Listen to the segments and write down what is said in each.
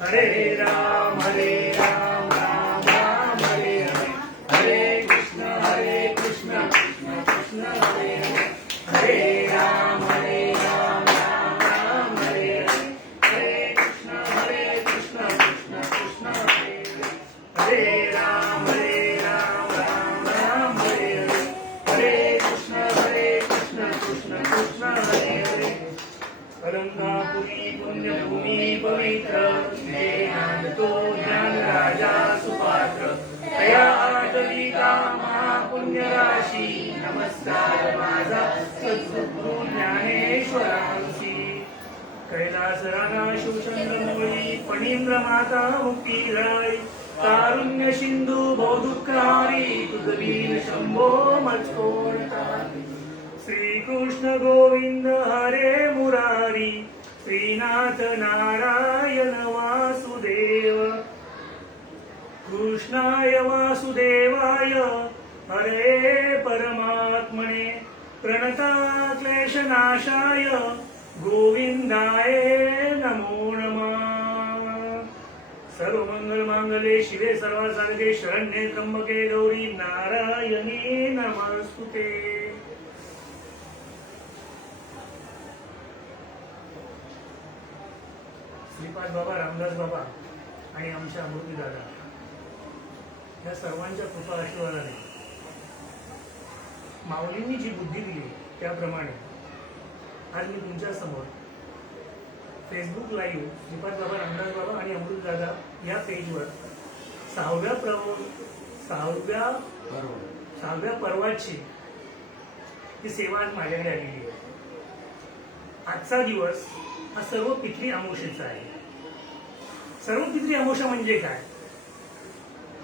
हरे राम राम राम हरे हरे, हरे कृष्ण कृष्ण कृष्ण हरे हरे, हरे राम राम राम हरे हरे, हरे कृष्ण कृष्ण कृष्ण हरे हरे, हरे राम राम राम हरे हरे, हरे कृष्ण कृष्ण कृष्ण हरे हरे। अलंकापुरी पुण्यभूमी पवित्र, तो ज्ञान राजा सुपात्र, तया आटली कामा पुण्य राशी, नमस्कार माझा सद्गुरु ज्ञानेश्वरांशी। कैलास राणा शिवचंद्र मोळी, फणींद्र माता मुक्तीदायी, कारुण्य सिंधू भवदुःखहारी, तुझवीन शंभो मजकोणतारी। श्रीकृष्ण गोविंद हरे मुरारी, श्रीनाथ नारायण वासुदेव, कृष्णाय वासुदेवाय हरे परमात्मने, प्रणता क्लेशनाशाय गोविंदाय नमो नमः। सर्वमंगल मांगल्ये शिवे सर्वासाधके, शरण्ये त्र्यंबके गौरी नारायणी नमस्तुते। श्रीपाद बाबा, रामदास बाबा आणि आमच्या अमृती दादा या सर्वांच्या कृपा आशीर्वादाने माऊलींनी जी बुद्धी दिली त्याप्रमाणे आज मी तुमच्या समोर फेसबुक लाईव्ह श्रीपाद बाबा, रामदास बाबा आणि अमृत दादा या पेजवर सहाव्या पर्वाची ही सेवा आज माझ्याकडे आलेली आहे। आजचा दिवस हा सर्व पितरी अमावस्येचा आहे। सर्व पितरी अमावस्या म्हणजे काय,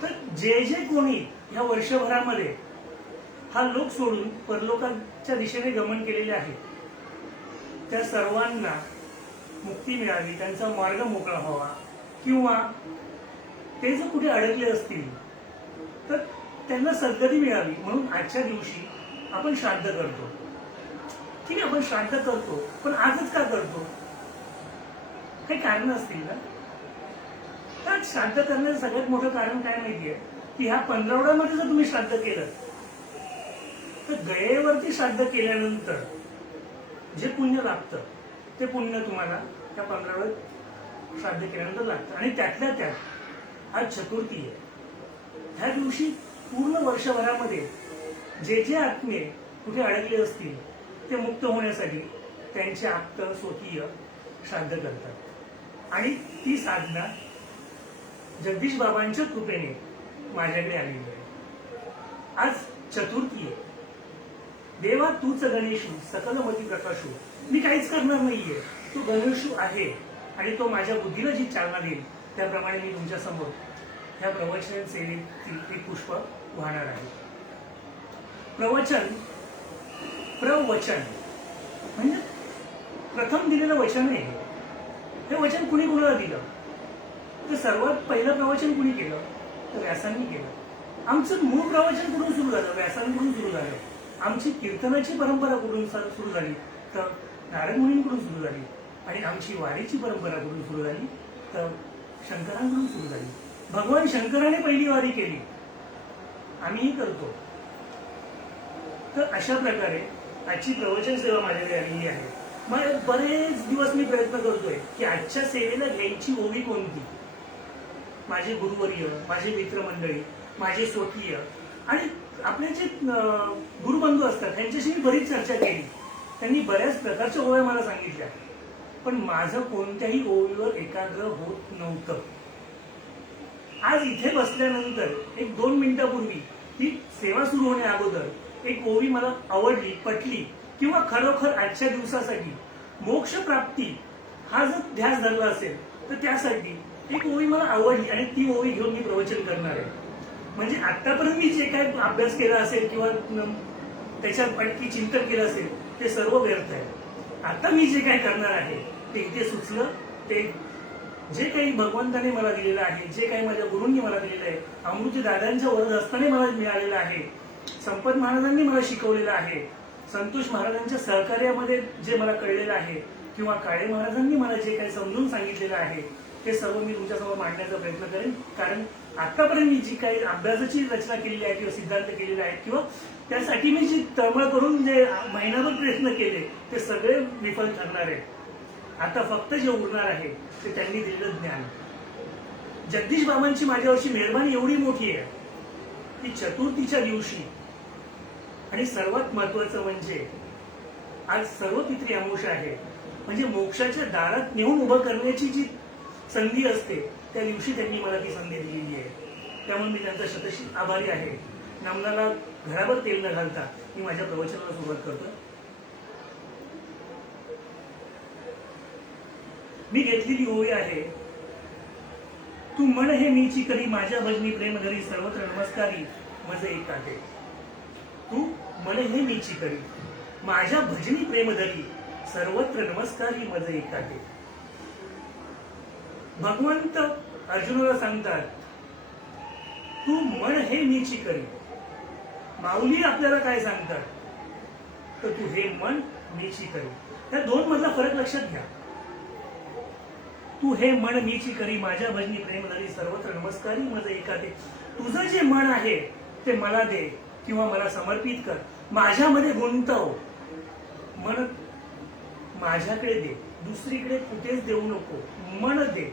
तर जे कोणी या वर्षभरामध्ये हा लोक सोडून परलोकाच्या दिशेने गमन केलेले आहे त्या सर्वांना मुक्ती मिळावी, त्यांचा मार्ग मोकळा व्हावा, किंवा ते जर कुठे अडकले असतील तर त्यांना सद्गती मिळावी म्हणून आजच्या दिवशी आपण श्राद्ध करतो। ठीक आहे, आपण श्राद्ध करतो, पण आजच का करतो, काही कारण असतील ना। तर श्राद्ध करण्याचं सगळ्यात मोठं कारण काय माहितीये, की ह्या 15 जर तुम्ही श्राद्ध केलं तर गयेवरती श्राद्ध केल्यानंतर जे पुण्य लागतं ते पुण्य तुम्हाला त्या 15 श्राद्ध केल्यानंतर लागतं। आणि त्यातल्या त्यात आज चतुर्थी आहे। ह्या दिवशी पूर्ण वर्षभरामध्ये जे आत्मे कुठे अडकले असतील ते मुक्त होण्यासाठी त्यांचे आप्त स्वकीय श्राद्ध करतात। आणि ती साधना जगदीश बाबांच्या कृपेने माझ्याकडे आलेली आहे। आज चतुर्थी आहे। देवा तूच गणेशू सकलमती प्रकाशू, मी काहीच करणार नाहीये, तो गणेशू आहे आणि तो माझ्या बुद्धीला जी चालना देईल त्याप्रमाणे मी तुमच्या समोर ह्या प्रवचन सेवेतील एक पुष्प वाहणार आहे। प्रवचन म्हणजे प्रथम दिलेलं वचन आहे। हे वचन कुणी कुणाला दिलं, तर सर्वात पहिलं प्रवचन कुणी केलं तर व्यासांनी केलं। आमचं मूळ प्रवचन कुठून सुरू झालं, व्यासांकडून सुरू झालं। आमची कीर्तनाची परंपरा कुठून सुरू झाली तर नारद मुनींकडून सुरू झाली, आणि आमची वारीची परंपरा कुठून सुरू झाली तर शंकरांकडून सुरू झाली। भगवान शंकराने पहिली वारी केली, आम्हीही करतो। तर अशा प्रकारे आजची प्रवचन सेवा माझ्याकडे आलेली आहे। मग बरेच दिवस मी प्रयत्न करतोय की आजच्या सेवेला घ्यायची ओवी कोणती। माझे गुरुवर्य, माझे मित्रमंडळी, माझे स्वकीय आणि आपले जे गुरुबंधू असतात त्यांच्याशी मी बरीच चर्चा केली। त्यांनी बऱ्याच प्रकारच्या ओव्या मला सांगितल्या, पण माझं कोणत्याही ओवीवर एकाग्र होत नव्हतं। आज इथे बसल्यानंतर 1-2 मिनिटापूर्वी ही सेवा सुरू होण्या अगोदर एक ओवी मला आवडली, पटली, किंवा खरोखर आजच्या दिवसासाठी मोक्ष प्राप्ती हा जर ध्यास धरला असेल तर त्यासाठी एक ओवी मला आवडली आणि ती ओवी घेऊन मी प्रवचन करणार आहे। म्हणजे आतापर्यंत मी जे काही अभ्यास केला असेल किंवा त्याच्यापैकी चिंतन केलं असेल ते सर्व व्यर्थ आहे। आता मी जे काही करणार आहे ते इथे सुचलं, ते जे काही भगवंताने मला दिलेलं आहे, जे काही माझ्या गुरूंनी मला दिलेलं आहे, अमृती दादांच्या वरद हस्ताने मला मिळालेलं आहे, संपत महाराजांनी मला शिकवलेलं आहे, संतोष महाराजांच्या सहकार्यामध्ये जे मला कळलेलं आहे, किंवा काळे महाराजांनी मला जे काही समजून सांगितलेलं आहे हे सर्व मी तुमच्यासमोर मांडण्याचा प्रयत्न करेन. कारण आतापर्यंत मी जी काही अभ्यासाची रचना केलेली आहे किंवा सिद्धांत केलेले आहेत किंवा त्यासाठी मी जी तळमळ करून जे महिनाभर प्रयत्न केले ते सगळे विफल ठरणार आहे. आता फक्त जे उरणार आहे ते त्यांनी दिलेलं ज्ञान. जगदीश बाबांची माझ्यावरची मेहरबानी एवढी मोठी आहे की चतुर्थीच्या दिवशी आणि सर्वात महत्वाचं म्हणजे आज सर्व पितरी अमावस्या आहे, म्हणजे मोक्षाच्या दारात नेऊन उभं करण्याची जी संधी असते त्या दिवशी त्यांनी मला ती संधी दिलेली आहे. त्यामुळे मी त्यांचा शतशी आभारी आहे. नामनाला घरावर तेल न घालता मी माझ्या प्रवचनाला सुरुवात करतो. मी घेतलेली ओवी आहे, तू मन हे मीची करी माझ्या भजनी प्रेम धरी सर्वत्र नमस्कारी मज एकाते. तू मन हे मीची करी माझ्या भजनी प्रेम धरी सर्वत्र नमस्कारी मज एकाते. भगवंत अर्जुनाला सांगतात तू मन हे मीची करी. माऊली आपल्याला काय सांगतात तर तू हे मन मीची करी. त्या दोन मधला फरक लक्षात घ्या. तू हे मन मीची करी माझ्या भजनी प्रेम धरी सर्वत्र नमस्कारी मज एकाते. तुझं जे मन आहे ते मला दे किंवा मला समर्पित कर, माझ्यामध्ये गुंतव. मन माझ्याकडे दे, दुसरीकडे कुठेच देऊ नको. मन दे.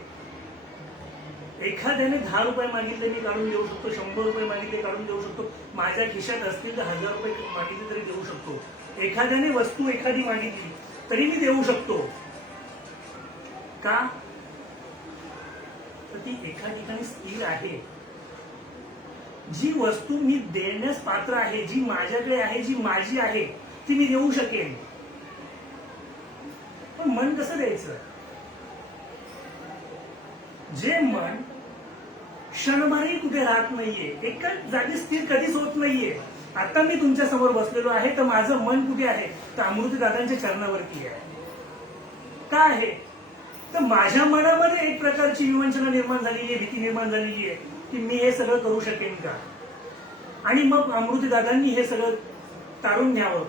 एखाद्याने 10 रुपये मागितले मी काढून देऊ शकतो, 100 रुपये मागितले काढून देऊ शकतो, माझ्या खिशात असतील तर 1000 रुपये मागितले तरी देऊ शकतो. एखाद्याने वस्तू एखादी मागितली तरी मी देऊ शकतो. का? तर ती एका ठिकाणी स्थिर आहे. जी वस्तू मी देण्यास पात्र आहे, जी माझ्याकडे आहे, जी माझी आहे ती मी देऊ शकेन. पण मन कसं द्यायचं? जे मन क्षणभरही कुठे राहत नाहीये, एकाच जागी स्थिर कधीच होत नाहीये. आता मी तुमच्या समोर बसलेलो आहे तर माझं मन कुठे आहे तर अमृत दादांच्या चरणावरती आहे. का आहे तर माझ्या मनामध्ये एक प्रकारची विवंचना निर्माण झालेली आहे, भीती निर्माण झालेली आहे की मी हे सगळं करू शकेन का. आणि मग अमृत दादांनी हे सगळं तारून घ्यावं.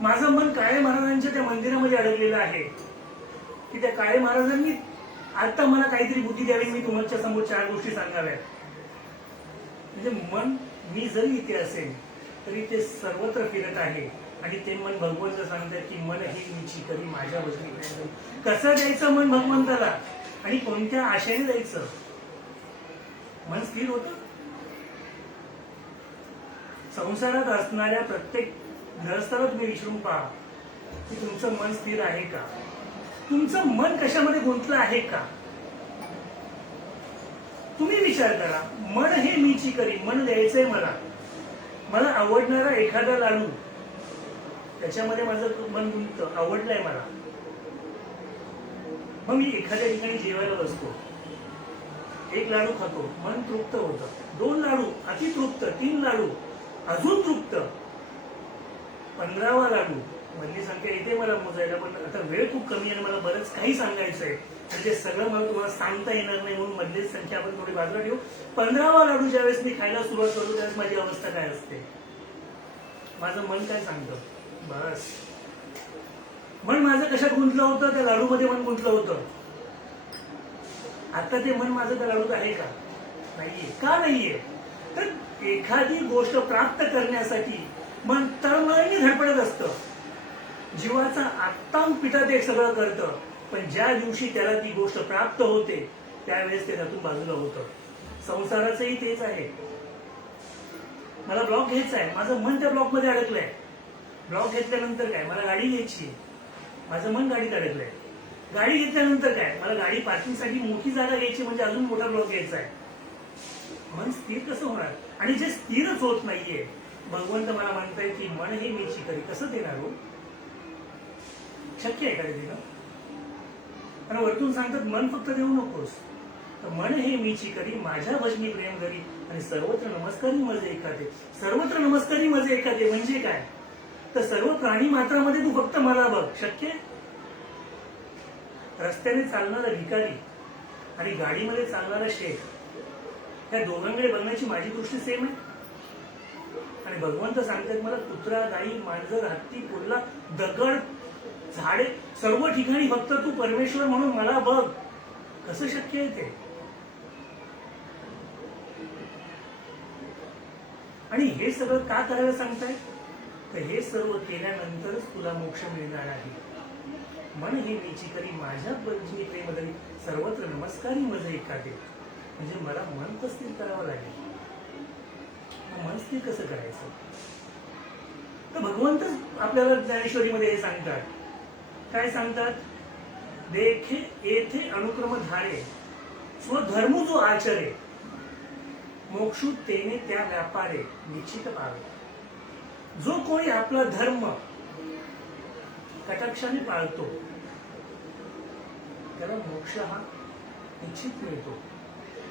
माझं मन काळे महाराजांच्या त्या मंदिरामध्ये अडकलेलं आहे की त्या काळे महाराजांनी आता मला काहीतरी बुद्धी द्यावी, मी तुमच्या समोर 4 गोष्टी सांगाव्या. म्हणजे मन मी जरी इथे असेल तरी ते सर्वत्र फिरत आहे आणि ते मन भगवंत सांगतात की मन ही मीची करी माझ्या वचनी. कसं द्यायचं मन भगवंताला आणि कोणत्या आशेने द्यायचं? मन स्थिर होतं. संसारात असणाऱ्या प्रत्येक गृहस्थाला तुम्ही विचारून पहा की तुमचं मन स्थिर आहे का, तुमचं मन कशामध्ये गुंतलं आहे का. तुम्ही विचार करा. मन हे मीची करी, मन द्यायचंय मला. मला आवडणारा एखादा लाडू त्याच्यामध्ये माझं मन गुंततं, आवडलंय मला. मग मी एखाद्या ठिकाणी जेवायला बसतो, 1 लाडू खातो, मन तृप्त होतं. 2 लाडू अतितृप्त, 3 लाडू अजून तृप्त, 15वा लाडू मधली संख्या येते मला मोजायला, पण आता वेळ खूप कमी आहे, मला बरंच काही सांगायचं आहे आणि ते सगळं मला तुम्हाला सांगता येणार नाही, म्हणून मधलीच संख्या आपण थोडी बाजूला ठेवू. 15वा लाडू ज्यावेळेस मी खायला सुरुवात करतो त्यावेळेस माझी अवस्था काय असते? माझं मन काय सांगतं? बस मन माझं कशात गुंतलं होतं? त्या लाडूमध्ये मन गुंतलं होतं. आता ते मन माझं त्या लाडूत आहे का? नाहीये. का नाहीये? तर एखादी गोष्ट प्राप्त करण्यासाठी मन तळमळीने धडपडत असतं. जीवाचा आत्ता पिठात एक सगळं करतं, पण ज्या दिवशी त्याला ती गोष्ट प्राप्त होते त्यावेळेस ते त्यातून बाजूला होतं. संसाराचंही तेच आहे. मला ब्लॉक घ्यायचा आहे, माझं मन त्या ब्लॉक मध्ये अडकलंय. ब्लॉक घेतल्यानंतर काय? मला गाडी घ्यायची, माझं मन गाडीत अडकलंय. गाडी घेतल्यानंतर काय? मला गाडी पार्किंगसाठी मोठी जागा घ्यायची, म्हणजे अजून मोठा ब्लॉक घ्यायचा आहे. मन स्थिर कसं होणार? आणि जे स्थिरच होत नाहीये, भगवंत मला म्हणताय की मन हे मीची करी, कसं देणार हो? शक्य आहे का ते देणं? आणि वरतून सांगतात मन फक्त देऊ नकोस, तर मन हे मीची करी माझ्या भजनी प्रेम करी आणि सर्वत्र नमस्कारी मज एकाते. सर्वत्र नमस्कारी मज एकाते म्हणजे काय? तर सर्व प्राणी मात्रामध्ये तू फक्त मला बघ. शक्य आहे? रस्त्याने चालणारा भिकारी आणि गाडीमध्ये चालणारा शेख, या दोघांकडे बघण्याची माझी दृष्टी सेम आहे. आणि भगवंत सांगतात मला कुत्रा, गाई, मांजर, हत्ती, कुर्ला, दगड, झाडे, सर्व ठिकाणी फक्त तू परमेश्वर म्हणून मला बघ. कसं शक्य आहे ते? आणि हे सगळं का करायला सांगताय? तर हे सर्व केल्यानंतरच तुला मोक्ष मिळणार आहे. मन हे मीची करी माझ्या बंजिनी प्रेमधरी सर्वत्र नमस्कारी मज एखादे. म्हणजे मला मन तर स्थिर करावं लागेल. मन स्थिर कसं करायचं? तर भगवंतच आपल्याला ज्ञानेश्वरीमध्ये हे सांगतात. काय सांगतात? देखे येथे अनुक्रम धारे स्वधर्म जो आचरे मोक्षू तेने त्या व्यापारे निश्चित पावे. जो कोणी आपला धर्म कटाक्षाने पाळतो त्याला मोक्ष हा निश्चित मिळतो.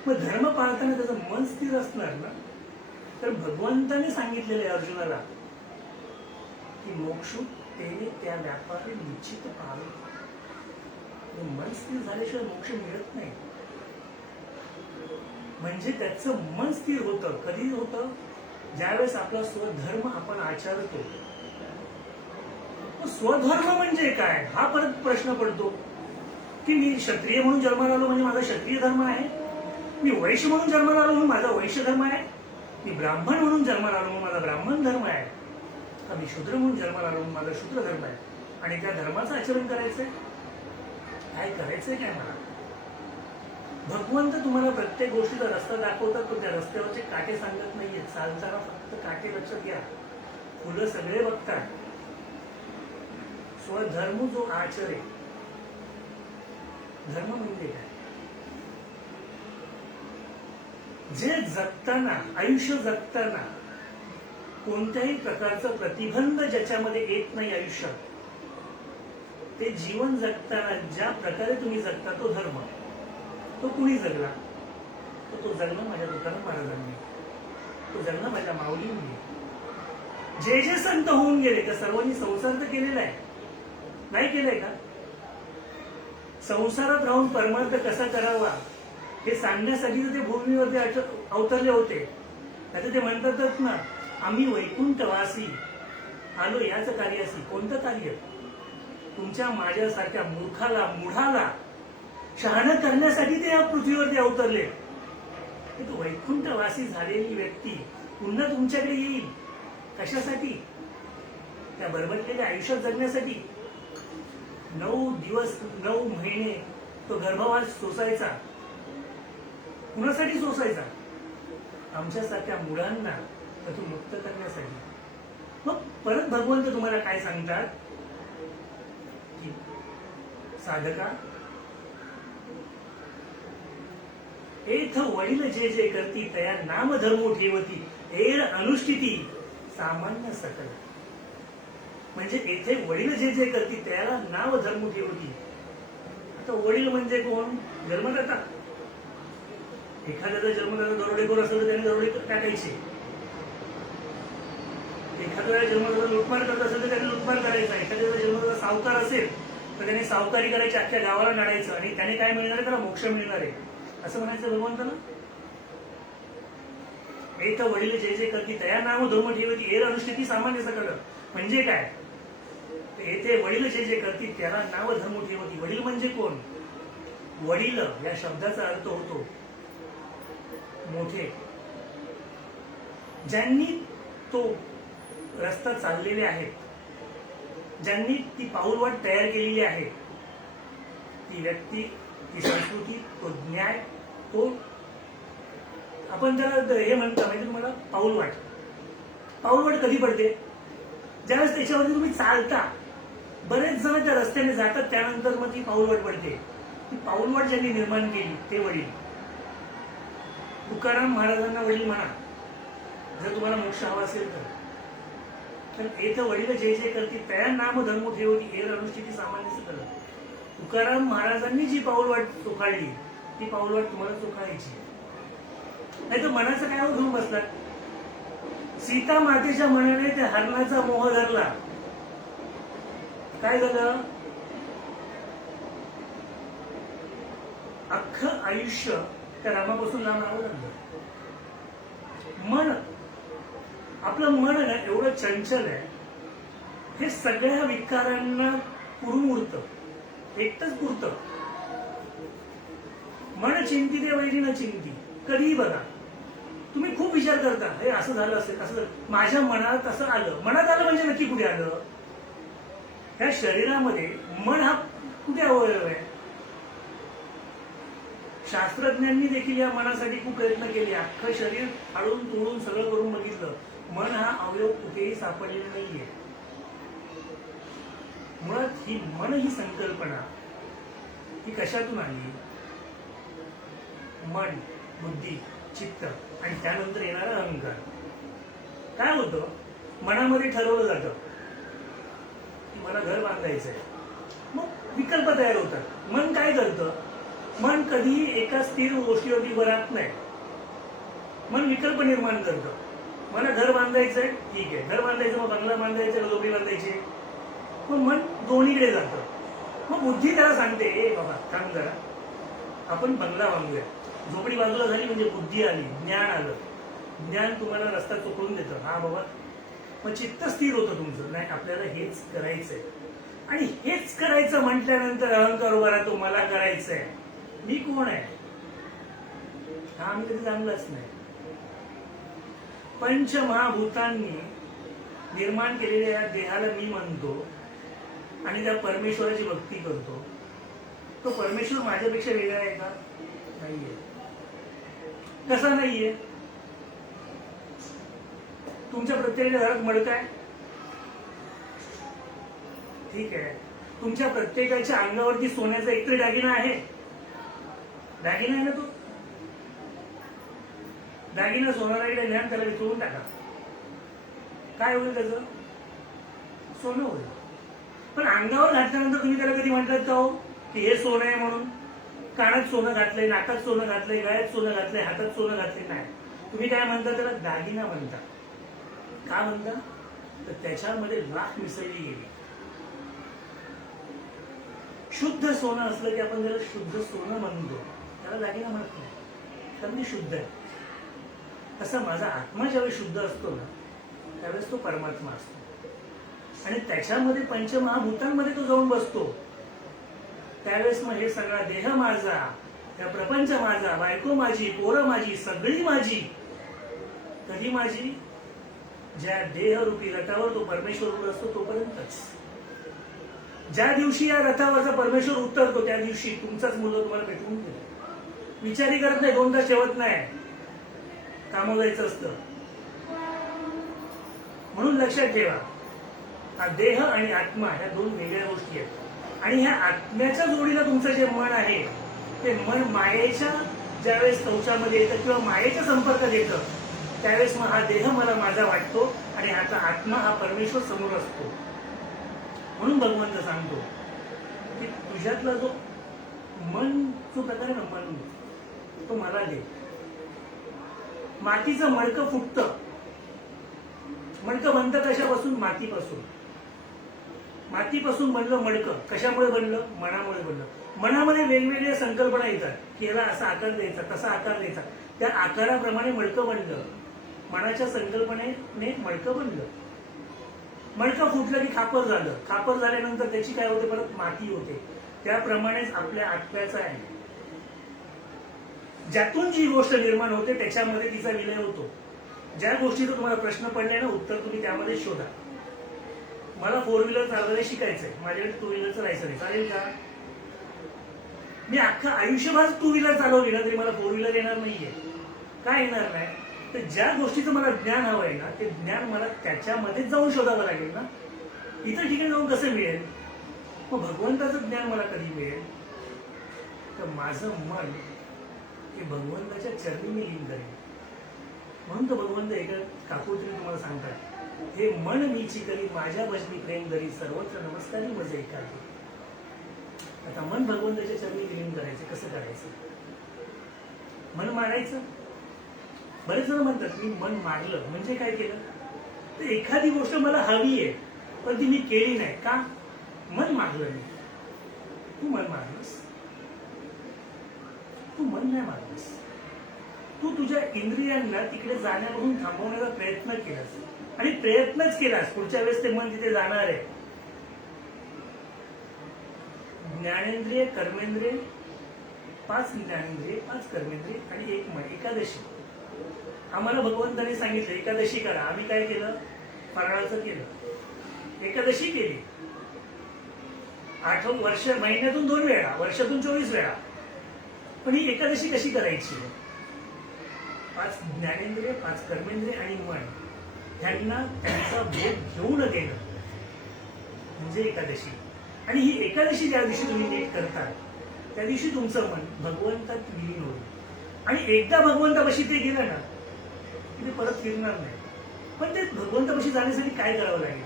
मग धर्म पाळताना त्याचं मन स्थिर असणार ना. तर भगवंताने सांगितलेले अर्जुनाला की मोक्ष तेने त्या व्यापारी निश्चित पावे. मन स्थिर झाल्याशिवाय मोक्ष मिळत नाही. म्हणजे त्याचं मन स्थिर होतं. कधी होतं? ज्यावेळेस आपला स्वधर्म आपण आचरतो. स्वधर्म म्हणजे काय हा परत प्रश्न पडतो की मी क्षत्रिय म्हणून जन्माला आलो म्हणजे माझा क्षत्रिय धर्म आहे. मी वैश्य म्हणून जन्माला आलो म्हणून माझा वैश्य धर्म आहे. मी ब्राह्मण म्हणून जन्माला आलो म्हणून माझा ब्राह्मण धर्म आहे. का मी शूद्र म्हणून जन्माला आलो म्हणून माझा शूद्र धर्म आहे. आणि त्या धर्माचं आचरण करायचंय. काय करायचंय काय मला? भगवंत तुम्हाला प्रत्येक गोष्टीचा रस्ता दाखवतात पण त्या रस्त्यावरचे काटे सांगत नाहीये. चालताना फक्त काटे लक्षात घ्या. फुलं सगळे बघतात. स्वधर्म जो आचरे. धर्म म्हणजे काय? जे जगताना आयुष्य जगताना कोणत्याही प्रकारचं प्रतिबंध ज्याच्यामध्ये येत नाही आयुष्यात, ते जीवन जगताना ज्या प्रकारे तुम्ही जगता तो धर्म. तो कुणी जगला? तो जगला माझ्या तुकाराम महाराजांनी. तो जगला माझ्या माऊलींनी. जे जे संत होऊन गेले त्या सर्वांनी संसार तर केलेला आहे. नाही केलंय का? संसारात राहून परमार्थ कसा करावा हे सांगण्यासाठी ते भूमीवरती अवतरले होते. त्याचं ते म्हणतातच ना, आम्ही वैकुंठवासी आलो याच कार्यासी. कोणतं कार्य? तुमच्या माझ्यासारख्या मूर्खाला मुढाला शहाणं करण्यासाठी ते या पृथ्वीवरती अवतरले. तो वैकुंठवासी झालेली व्यक्ती पुन्हा तुमच्याकडे येईल. कशासाठी? त्या बरबरलेल्या आयुष्यात जगण्यासाठी. 9 दिवस 9 महिने तो गर्भवास सोसायचा. कुणासाठी सोसायचा? आमच्यासारख्या मुलांना त्यातून मुक्त करण्यासाठी. मग परत भगवंत तुम्हाला काय सांगतात की साधका एथ वडील जे जे करती तया नाम धर्मो ठेवती एड अनुष्ठिती सामान्य सकल. म्हणजे येथे वडील जे जे करती त्याला नाव धर्म ठेवती. आता वडील म्हणजे कोण? जन्मदाता. एखाद्याचा जन्मदाता दरोडेखोर असेल तर त्याने दरोडे टाकायचे. एखाद्या जन्मदाता लुटमार करत असेल तर त्याने लुटमार करायचा. एखाद्याचा जन्मदाता सावकार असेल तर त्याने सावकारी करायची. अख्ख्या गावाला नाडायचं. आणि त्याने काय मिळणार आहे? त्याला मोक्ष मिळणार आहे असं म्हणायचं भगवंताला. एक वडील जे जे करती तया नाम धर्म ठेवती एड अनुष्ठिती सामान्य सकल. म्हणजे काय? येथे वडील जे जे करती त्याला नाव धर्म ठेवती. वडील म्हणजे कोण? वडील या शब्दाचा अर्थ होतो मोठे. ज्यांनी तो रस्ता चाललेले आहेत, ज्यांनी ती पाऊलवाट तयार केलेली आहे, ती व्यक्ती, ती संस्कृती, तो न्याय, तो आपण त्याला हे म्हणतो माहिती तुम्हाला पाऊलवाट. पाऊलवाट कधी पडते? ज्यावेळेस त्याच्यावरती तुम्ही चालता. बरेच जण त्या रस्त्याने जातात त्यानंतर मग ती पाऊलवाट पडते. ती पाऊलवाट ज्यांनी निर्माण केली ते वडील. तुकाराम महाराजांना वडील म्हणा जर तुम्हाला मोक्ष हवा असेल तर. येथे वडील जे जे करती तया नाम धर्म ठेवती एड अनुष्ठिती सामान्य सकल. तुकाराम महाराजांनी जी पाऊलवाट चोखाळली ती पाऊलवाट तुम्हाला चोखाळायची. नाही तर मनाचं काय घेऊन बसलात? सीता मातेच्या मनाने त्या हरणाचा मोह धरला. काय झालं? अख्खं आयुष्य त्या रामापासून लांब राहावं लागलं. मन, आपलं मन ना एवढं चंचल आहे. हे सगळ्या विकारांना पुरून उरतं. एकटंच पुरतं. मन चिंती ते वैरी न चिंती. कधीही बघा, तुम्ही खूप विचार करता, हे असं झालं असेल, असं झालं, माझ्या मनात असं आलं. मनात आलं म्हणजे नक्की कुठे आलं? ह्या शरीरामध्ये मन हा कुठे अवयव आहे? शास्त्रज्ञांनी देखील या मनासाठी खूप प्रयत्न केले. अख्खं शरीर हाडून तोडून सगळं करून बघितलं. मन हा अवयव कुठेही सापडलेला नाहीये. मुळात ही मन ही संकल्पना ही कशातून आली? मन, बुद्धी, चित्त आणि त्यानंतर येणारा अहंकार. काय होतं? मनामध्ये ठरवलं जातं की मला घर बांधायचंय. मग विकल्प तयार होतात. मन काय करतं? मन कधीही एका स्थिर गोष्टीवरती राहत नाही. मन विकल्प निर्माण करतं. मला घर बांधायचंय, ठीक आहे, घर बांधायचं, मग बंगला बांधायचं, झोपडी बांधायची. मग मन दोन्हीकडे जातं. मग बुद्धी त्याला सांगते, ए बाबा थांब जरा, आपण बंगला बांधूया. झोपडी बाजूला झाली म्हणजे बुद्धी आली, ज्ञान आलं. ज्ञान तुम्हाला रस्ता चुकवून देतं. हा बाबा, मग चित्त स्थिर होतं तुमचं. नाही, आपल्याला हेच करायचंय. आणि हेच करायचं म्हटल्यानंतर अहंकार उभा राहतो, मला करायचंय. मी कोण आहे? हा आम्ही कधी जाणलाच नाही. पंचमहाभूतांनी निर्माण केलेल्या या देहाला मी म्हणतो आणि त्या परमेश्वराची भक्ती करतो. तो परमेश्वर माझ्यापेक्षा वेगळा आहे का? नाहीये. कसा नाहीये? तुमच्या प्रत्येकाच्या घरात मडकं आहे, ठीक आहे. तुमच्या प्रत्येकाच्या अंगावरती सोन्याचा एकतरी दागिना आहे. दागिना आहे ना तो. दागिना सोनाराकडे ज्ञान, त्याला विचारून टाका, काय होईल त्याचं? सोनं होईल. पण अंगावर घातल्यानंतर तुम्ही त्याला कधी म्हणतात का हो की हे सोनं आहे म्हणून? कानात सोनं घातलंय, नाकात सोनं घातलंय, गळ्यात सोनं घातलंय, हातात सोनं घातलंय, नाही. तुम्ही काय म्हणता? त्याला दागिना म्हणता. का म्हणता? तर त्याच्यामध्ये राख मिसळली गेली. शुद्ध सोनं असलं की आपण त्याला शुद्ध सोनं म्हणतो, त्याला दागिना म्हणत नाही, कारण ते शुद्ध आहे. तसं माझा आत्मा ज्यावेळेस शुद्ध असतो ना, त्यावेळेस तो परमात्मा असतो. आणि त्याच्यामध्ये पंचमहाभूतांमध्ये तो जाऊन बसतो. त्यावेळेस मग हे सगळा देह माझा, त्या प्रपंच माझा, बायको माझी, पोरं माझी, सगळी माझी. कधी माझी? ज्या देहरूपी रथावर तो परमेश्वर उभा असतो तोपर्यंतच. ज्या दिवशी या रथावरचा परमेश्वर उतरतो त्या दिवशी तुमचाच मुलगा तुम्हाला भेटून गेला. विचारही करत नाही, 2 तास ठेवत नाही, कामं जायचं असतं. म्हणून लक्षात ठेवा, हा देह आणि आत्मा ह्या 2 वेगळ्या गोष्टी आहेत. आणि ह्या आत्म्याच्या जोडीला तुमचं जे मन आहे, ते मन मायेच्या ज्यावेळेस कवचामध्ये येतं किंवा मायेच्या संपर्कात येतं, त्यावेळेस मग हा देह मला माझा वाटतो आणि आता आत्मा हा परमेश्वर समोर असतो. म्हणून भगवंत सांगतो की तुझ्यातला जो मन जो प्रकार आहे ना, मन, तो मला दे. मातीचं मडकं फुटतं. मडकं बनतं कशापासून? मातीपासून. मातीपासून बनलं मडकं. कशामुळे बनलं? मनामुळे बनलं. मनामध्ये वेगवेगळ्या संकल्पना येतात की याला असा आकार द्यायचा, तसा आकार द्यायचा. त्या आकाराप्रमाणे मडकं बनलं. मनाच्या संकल्पनेने मडकं बनलं. मडकं फुटलं की खापर झालं. खापर झाल्यानंतर त्याची काय होते? परत माती होते. त्याप्रमाणेच आपल्या आत्म्याचं आहे. ज्यातून जी गोष्ट निर्माण होते त्याच्यामध्ये तिचा विलय होतो. ज्या गोष्टीचा तुम्हाला प्रश्न पडलाय ना, उत्तर तुम्ही त्यामध्ये शोधा. मला 4 व्हीलर चालवायला शिकायचंय, माझ्याकडे 2 व्हीलरचं लायसन आहे, चालेल का? मी अख्खं आयुष्यभर 2 व्हीलर चालवली ना तरी मला 4 व्हीलर येणार नाहीये. का येणार नाही? तर ज्या गोष्टीचं मला ज्ञान हवं आहे ना, ते ज्ञान मला त्याच्यामध्येच जाऊन शोधावं लागेल ना. इतर ठिकाणी जाऊन कसं मिळेल? मग भगवंताचं ज्ञान मला कधी मिळेल? तर माझं मन हे भगवंताच्या चरणी मी लीन करेन. म्हणून तर भगवंत एका काकुळतीने तुम्हाला सांगतात, हे मन मीची करी माझ्या भजनी प्रेम धरी, सर्वत्र नमस्कारी मजे एकाकी. आता मन भगवंताच्या चरणी विलीन करायचं. कसं करायचं? मन मारायचं. बरेच जण म्हणतात मी मन मारलं म्हणजे काय केलं? तर एखादी गोष्ट मला हवी आहे पण ती मी केली नाही. का? मन मारलं मी. तू मन मारलंस? तू मन नाही मारलंस. तू तुझ्या इंद्रियांना तिकडे जाण्यापासून थांबवण्याचा प्रयत्न केलास आणि प्रयत्नच केलास. पुढच्या वेळेस ते मन तिथे जाणार आहे. ज्ञानेंद्रिय, कर्मेंद्रिय, 5 ज्ञानेंद्रिय, 5 कर्मेंद्रिय आणि 1 मन, एकादशी. आम्हाला भगवंताने सांगितलं एकादशी करा. आम्ही काय केलं? फराळाचं केलं, एकादशी केली. 8 वर्ष, महिन्यातून 2 वेळा, वर्षातून 24 वेळा. पण ही एकादशी कशी करायची? 5 ज्ञानेंद्रिय, 5 कर्मेंद्रिय आणि मन ह्यांना त्यांचा भेद घेऊन देणं म्हणजे एकादशी. आणि ही एकादशी ज्या दिवशी तुम्ही नीट करता त्या दिवशी तुमचं मन भगवंतात विलीन होईल. आणि एकदा भगवंतापाशी ते गेलं ना की ते परत फिरणार नाही. पण ते भगवंतापाशी जाण्यासाठी काय करावं लागेल?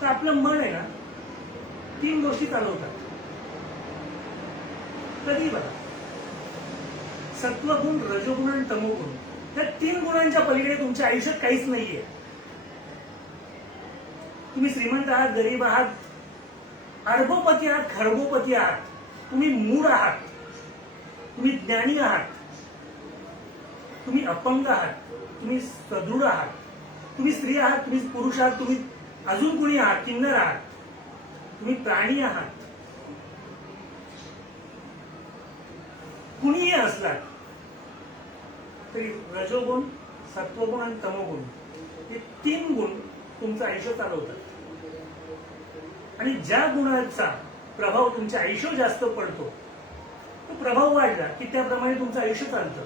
तर आपलं मन आहे ना 3 गोष्टी चालवतात. कधी बघा, सत्वगुण, रजोगुण आणि तमोगुण, त्या 3 गुणांच्या पलीकडे तुमच्या आयुष्यात काहीच नाहीये. तुम्ही श्रीमंत आहात, गरीब आहात, अर्भोपती आहात, खरबोपती आहात, तुम्ही मूढ आहात, तुम्ही ज्ञानी आहात, तुम्ही अपंग आहात, तुम्ही सदृढ आहात, तुम्ही स्त्री आहात, तुम्ही पुरुष आहात, तुम्ही अजून कुणी आहात, किन्नर आहात, तुम्ही प्राणी आहात, कुणीही असलात तरी रजोगुण, सत्वगुण आणि तमोगुण हे 3 गुण तुमचं आयुष्य चालवतात. आणि ज्या गुणाचा प्रभाव तुमच्या आयुष्यावर जास्त पडतो तो प्रभाव वाढला की त्याप्रमाणे तुमचं आयुष्य चालतं.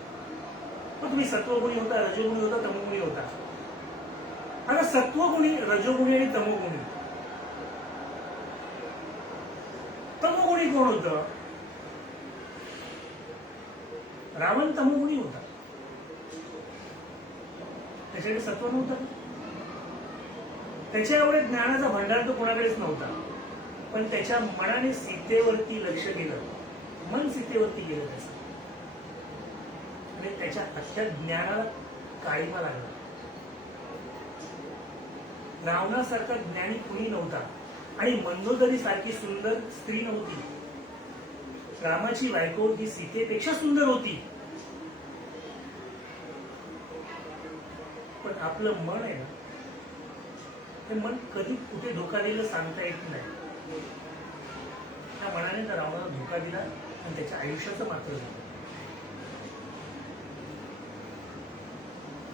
मग तुम्ही सत्वगुणी होता, रजोगुणी होता, तमोगुणी होता. आता सत्वगुणी, रजोगुणी आणि तमोगुणी, तमोगुणी कोण होतं? रावण तमोगुणी होता. त्याच्याकडे सत्व नव्हतं. त्याच्या एवढे ज्ञानाचा भंडार तो कोणाकडेच नव्हता. पण त्याच्या मनाने सीतेवरती लक्ष गेलं, मन सीतेवरती गेलं त्याचं. आणि त्याच्या अख्ख्या ज्ञानाला काळीमा लागला. रावणासारखा ज्ञानी कुणी नव्हता. आणि मंदोदरी सारखी सुंदर स्त्री नव्हती. रामाची बायको ही सीतेपेक्षा सुंदर होती. पण आपलं मन आहे ना, ते मन कधी कुठे धोका दिलं सांगता येत नाही. त्या मनाने त्या रावणाला धोका दिला आणि त्याच्या आयुष्याचं मात्र झालं.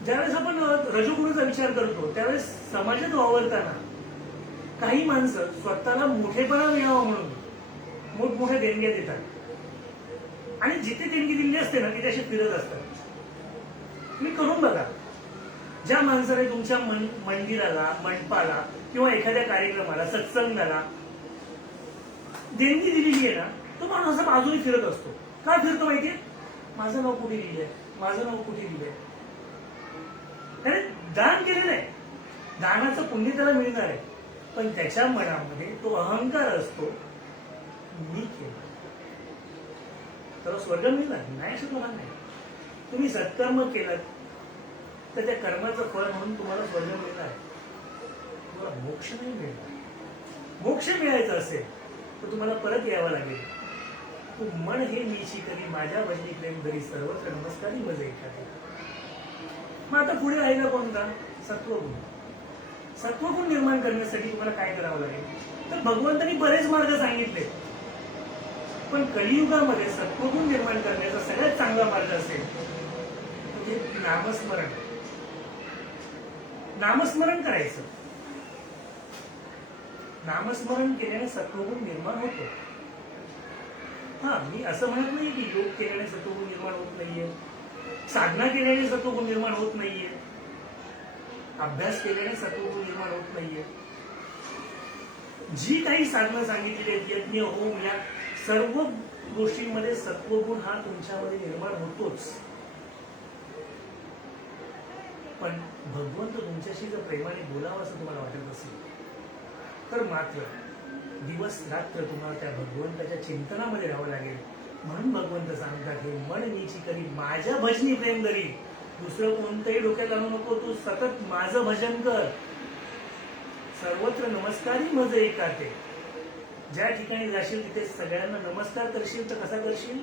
ज्यावेळेस आपण रजोगुणाचा विचार करतो त्यावेळेस समाजात वावरताना काही माणसं स्वतःला मोठेपणा मिळावा म्हणून मोठमोठ्या देणग्या देतात. आणि जिथे देणगी दिली असते ना तिथे असे फिरत असतात. तुम्ही करून बघा, ज्या माणसाने तुमच्या मंदिराला, मंडपाला किंवा एखाद्या कार्यक्रमाला, सत्संगाला देणगी दिलेली आहे ना, तो माणूस असा बाजूने फिरत असतो. का फिरतो माहितीये? माझं नाव कुठे लिहिलंय, माझं नाव कुठे लिहिलंय. त्याने दान केलेलं आहे, दानाचं पुण्य त्याला मिळणार आहे. पण त्याच्या मनामध्ये तो अहंकार असतो, मी केलं तर स्वर्ग मिळणार नाही असं तुम्हाला नाही. तुम्ही सत्कर्म केलं तर त्या कर्माचं फळ म्हणून तुम्हाला स्वर्ग मिळणार आहे, तुम्हाला मोक्ष नाही मिळणार. मोक्ष मिळायचं असेल तर तुम्हाला परत यावं लागेल. तू मन हे मीची करी, माझ्या भजनी प्रेम धरी, सर्वत्र नमस्कारी मजे एखादी. मग आता पुढे राहिला कोणता? सत्वगुण. सत्वगुण निर्माण करण्यासाठी तुम्हाला काय करावं लागेल? तर भगवंतांनी बरेच मार्ग सांगितले. पण कलियुगामध्ये सत्वगुण निर्माण करण्याचा सगळ्यात चांगला मार्ग असेल म्हणजे नामस्मरण. नामस्मरण करायचं. नामस्मरण केल्याने सत्वगुण निर्माण होतो. हा, मी असं म्हणत नाही की योग केल्याने सत्वगुण निर्माण होत नाहीये, साधना केल्याने सत्वगुण निर्माण होत नाहीये, अभ्यास केल्याने सत्वगुण निर्माण होत नाहीये. जी काही साधना सांगितलेली आहेत, यज्ञ, होम, या सर्व गोष्टींमध्ये सत्वगुण हा तुमच्यामध्ये निर्माण होतोच. पण भगवंत तुमच्याशी जर प्रेमाने बोलावं असं तुम्हाला वाटत असेल तर मात्र दिवस रात्र तुम्हाला त्या भगवंताच्या चिंतनामध्ये राहावं लागेल. म्हणून भगवंत सांगतात, हे मन मीची करी, माझ्या भजनी प्रेम धरी. दुसरं कोणतंही डोक्यात आणू नको, तू सतत माझं भजन कर. सर्वत्र नमस्कारी मज एकाते. ज्या ठिकाणी जाशील तिथे सगळ्यांना नमस्कार करशील तर कसा करशील?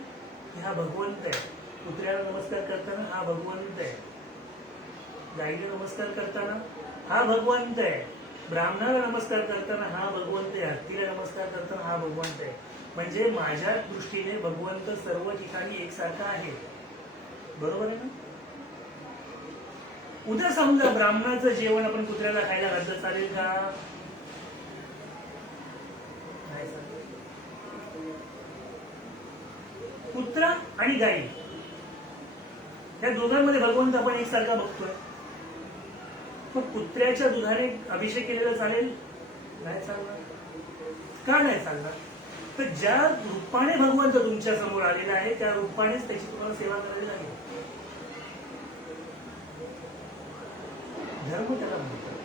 हा भगवंत आहे. कुत्र्याला नमस्कार करताना हा भगवंत आहे, गाईला नमस्कार करताना हा भगवंत आहे, ब्राह्मणाला नमस्कार करताना हा भगवंत आहे, हत्तीला नमस्कार करताना हा भगवंत आहे. म्हणजे माझ्या दृष्टीने भगवंत सर्व ठिकाणी एकसारखा आहे. बरोबर आहे ना? उद्या समजा ब्राह्मणाचं जेवण आपण कुत्र्याला खायला घातलं, चालेल का? नाही चालेल. कुत्रा आणि गाई या दोघांमध्ये भगवंत आपण एकसारखा बघतोय. मग कुत्र्याच्या दुधाने अभिषेक केलेला चालेल? नाही चालणार. का नाही चालणार? तर ज्या रूपाने भगवंत तुमच्या समोर आलेला आहे त्या रूपानेच त्याची तुम्हाला सेवा करावी लागेल. धर्म त्याला म्हणतात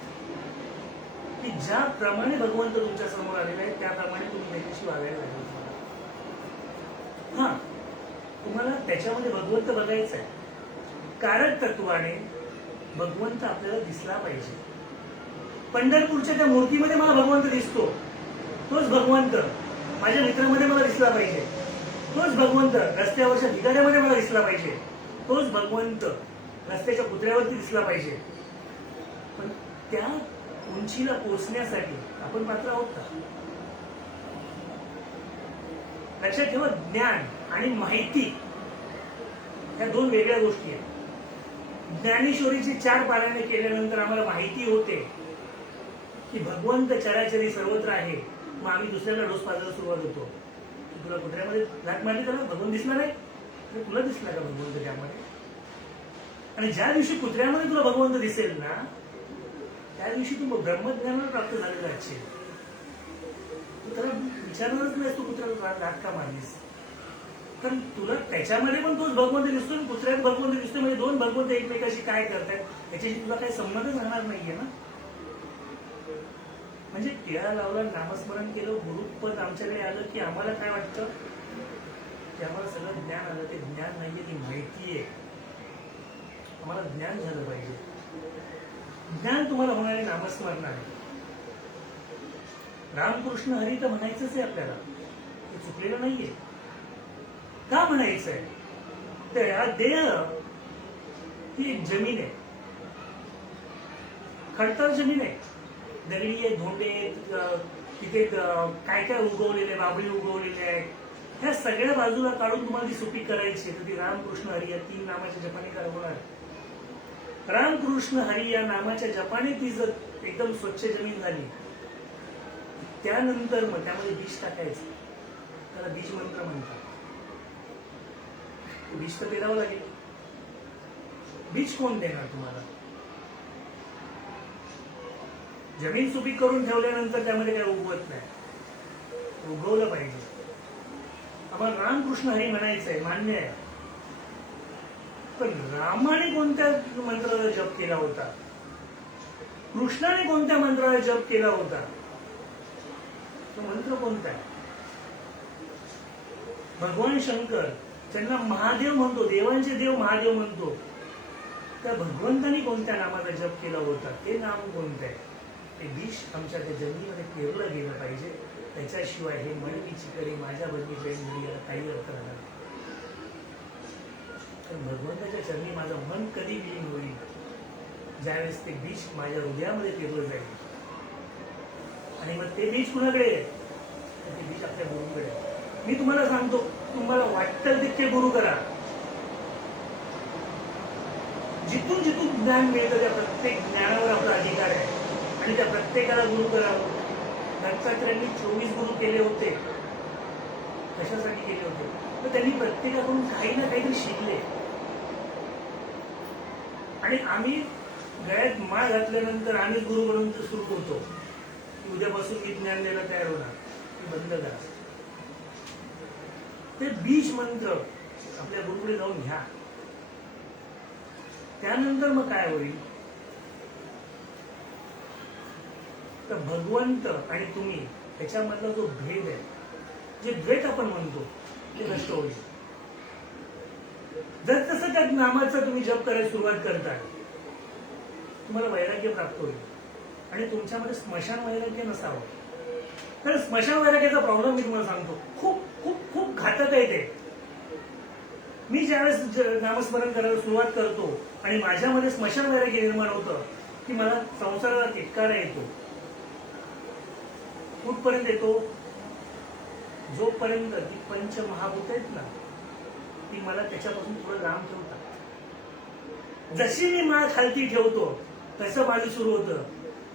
की ज्याप्रमाणे भगवंत तुमच्या समोर आलेला आहे त्याप्रमाणे तुम्ही त्याच्याशी वागायला लागेल. हा, तुम्हाला त्याच्यामध्ये भगवंत बघायचा आहे. कारक तत्वाने भगवंत आपल्याला दिसला पाहिजे. पंढरपूरच्या त्या मूर्तीमध्ये मला भगवंत दिसतो, तोच भगवंत माझ्या मित्रामध्ये मला दिसला पाहिजे. तोच भगवंत रस्त्यावरच्या भिकाऱ्यामध्ये मला दिसला पाहिजे. तोच भगवंत रस्त्याच्या कुत्र्यावरती दिसला पाहिजे. पण त्या उंचीला पोहोचण्यासाठी आपण पात्र आहोत का? लक्षात ठेवा, ज्ञान आणि माहिती या दोन वेगळ्या गोष्टी आहेत. ज्ञानेश्वरीची 4 पारायणे केल्यानंतर आम्हाला माहिती होते की भगवंत चराचरी सर्वत्र आहे. मग आम्ही दुसऱ्याला डोस पाजायला सुरुवात होतो. तुला कुत्र्यामध्ये लाट मारली त्याला भगवंत दिसला नाही, तुला दिसला का भगवंत त्यामध्ये? आणि ज्या दिवशी कुत्र्यामध्ये तुला भगवंत दिसेल ना, त्या दिवशी तू ब्रह्मज्ञानाला प्राप्त झालेला असेल. तू त्याला विचारणारच नाहीस तू कुत्र्याला लाट का मारलीस. कारण तुला त्याच्यामध्ये पण तोच भगवंत दिसतो आणि कुत्र्यात भगवंत दिसतो. म्हणजे दोन भगवंत एकमेकाशी काय करतायत याच्याशी तुला काही संबंधच राहणार नाहीये ना. म्हणजे टिळा लावला, नामस्मरण केलं, गुरुपद आमच्याकडे आलं की आम्हाला काय वाटतं की आम्हाला सगळं ज्ञान आलं. ते ज्ञान नाहीये, ती माहिती आहे. आम्हाला ज्ञान झालं पाहिजे. ज्ञान तुम्हाला होणारे नामस्मरण आहे. रामकृष्ण हरी तर म्हणायचंच आहे आपल्याला, ते चुकलेलं नाहीये. का म्हणायचंय? तर हा देह ही एक जमीन आहे, खडतर जमीन आहे. दगडी आहे, धोंडे आहेत, तिथे काय काय उगवलेले, बाबळी उगवलेले आहेत. ह्या सगळ्या बाजूला काढून तुम्हाला ती सुपीक करायची तर ती रामकृष्ण हरी या 3 नामाच्या जपाने काय होणार? रामकृष्ण हरी या नामाच्या जपाने ती जर एकदम स्वच्छ जमीन झाली, त्यानंतर मग त्यामध्ये बीज टाकायचं. त्याला बीज मंत्र म्हणतात. बीज तर पेरावं लागेल. बीज कोण देणार तुम्हाला? जमीन सुपीक करून ठेवल्यानंतर त्यामध्ये काय उगवत नाही, उगवलं पाहिजे. आम्हाला रामकृष्ण हरी म्हणायचंय, मान्य आहे. पण रामाने कोणत्या मंत्राला जप केला होता? कृष्णाने कोणत्या मंत्राला जप केला होता? तो मंत्र कोणता आहे? भगवान शंकर त्यांना महादेव म्हणतो, देवांचे देव महादेव म्हणतो. त्या भगवंतानी कोणत्या नामाचा जप केला होता? ते नाम कोणतं आहे? ते बीज आमच्या त्या जमिनीमध्ये पेरलं गेलं पाहिजे. त्याच्याशिवाय हे मळकी चिकरी माझ्या बदली प्रेम याला काही अर्थ राहणार. भगवंताच्या चरणी माझं मन कधी विलीन होईल? ज्यावेळेस ते बीज माझ्या हृदयामध्ये पेरलं जाईल. आणि मग ते बीज कुणाकडे आहे? ते बीज आपल्या गुरुकडे आहे. मी तुम्हाला सांगतो, तुम्हाला वाटतं तितके गुरु करा. जिथून जिथून ज्ञान मिळतं त्या प्रत्येक ज्ञानावर आपला अधिकार आहे आणि त्या प्रत्येकाला गुरु करावं. दत्तात्रेयांनी 24 गुरु केले होते. कशासाठी केले होते? तर त्यांनी प्रत्येकाकडून काही ना काहीतरी शिकले. आणि आम्ही गळ्यात माळ घातल्यानंतर आम्ही गुरु बनून सुरू करतो. उद्यापासून मी ज्ञान द्यायला तयार होणार, बंद करा. ते बीज मंत्र आपल्या गुरुकडे जाऊन घ्या. त्यानंतर मग काय होईल? तर भगवंत आणि तुम्ही त्याच्यामधला जो भेद आहे, जे द्वैत आपण म्हणतो, ते नष्ट होईल. जर तसं त्या नामाचा तुम्ही जप करायला सुरुवात करताय, तुम्हाला वैराग्य प्राप्त होईल. आणि तुमच्यामध्ये स्मशान वैराग्य नसावं. तर स्मशान वैराग्याचा प्रॉब्लेम मी तुम्हाला सांगतो, खूप खूप खूप घातक आहे ते. मी ज्यावेळेस नामस्मरण करायला सुरुवात करतो आणि माझ्यामध्ये स्मशान वैराग्य निर्माण होतं की मला संसाराला तिटकारा येतो. कुठपर्यंत येतो? जोपर्यंत ती पंचमहाभूत आहेत ना, ती मला त्याच्यापासून थोडं लांब ठेवतात. जशी मी माळ खालती ठेवतो तसं माझं सुरू होतं,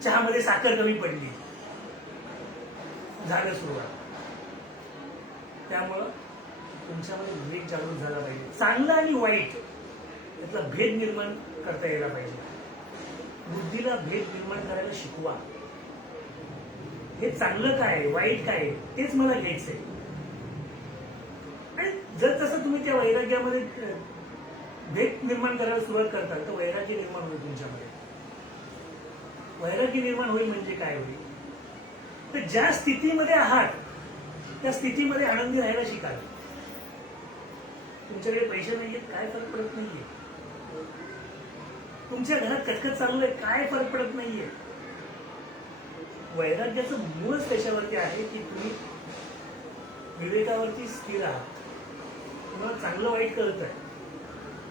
चहामध्ये साखर कमी पडली, झालं सुरुवात. त्यामुळं तुमच्यामध्ये विवेक जागृत झाला पाहिजे. चांगलं आणि वाईट यातला भेद निर्माण करता यायला पाहिजे. बुद्धीला भेद निर्माण करायला शिकवा. हे चांगलं काय वाईट काय तेच मला घ्यायचंय. आणि जर तसं तुम्ही त्या वैराग्यामध्ये भेद निर्माण करायला सुरुवात करताल तर वैराग्य निर्माण होईल तुमच्यामध्ये. वैराग्य निर्माण होईल म्हणजे काय होईल, तर ज्या स्थितीमध्ये आहात त्या स्थितीमध्ये आनंदी राहायला शिकाल. तुमच्याकडे पैसे नाहीयेत काय फरक पडत नाहीये. तुमच्या घरात कटकट चालू आहे काय फरक पडत नाहीये. वैराग्याचं मूळच त्याच्यावरती आहे की तुम्ही विवेकावरती स्थिर आहात. तुम्हाला चांगलं वाईट कळत आहे.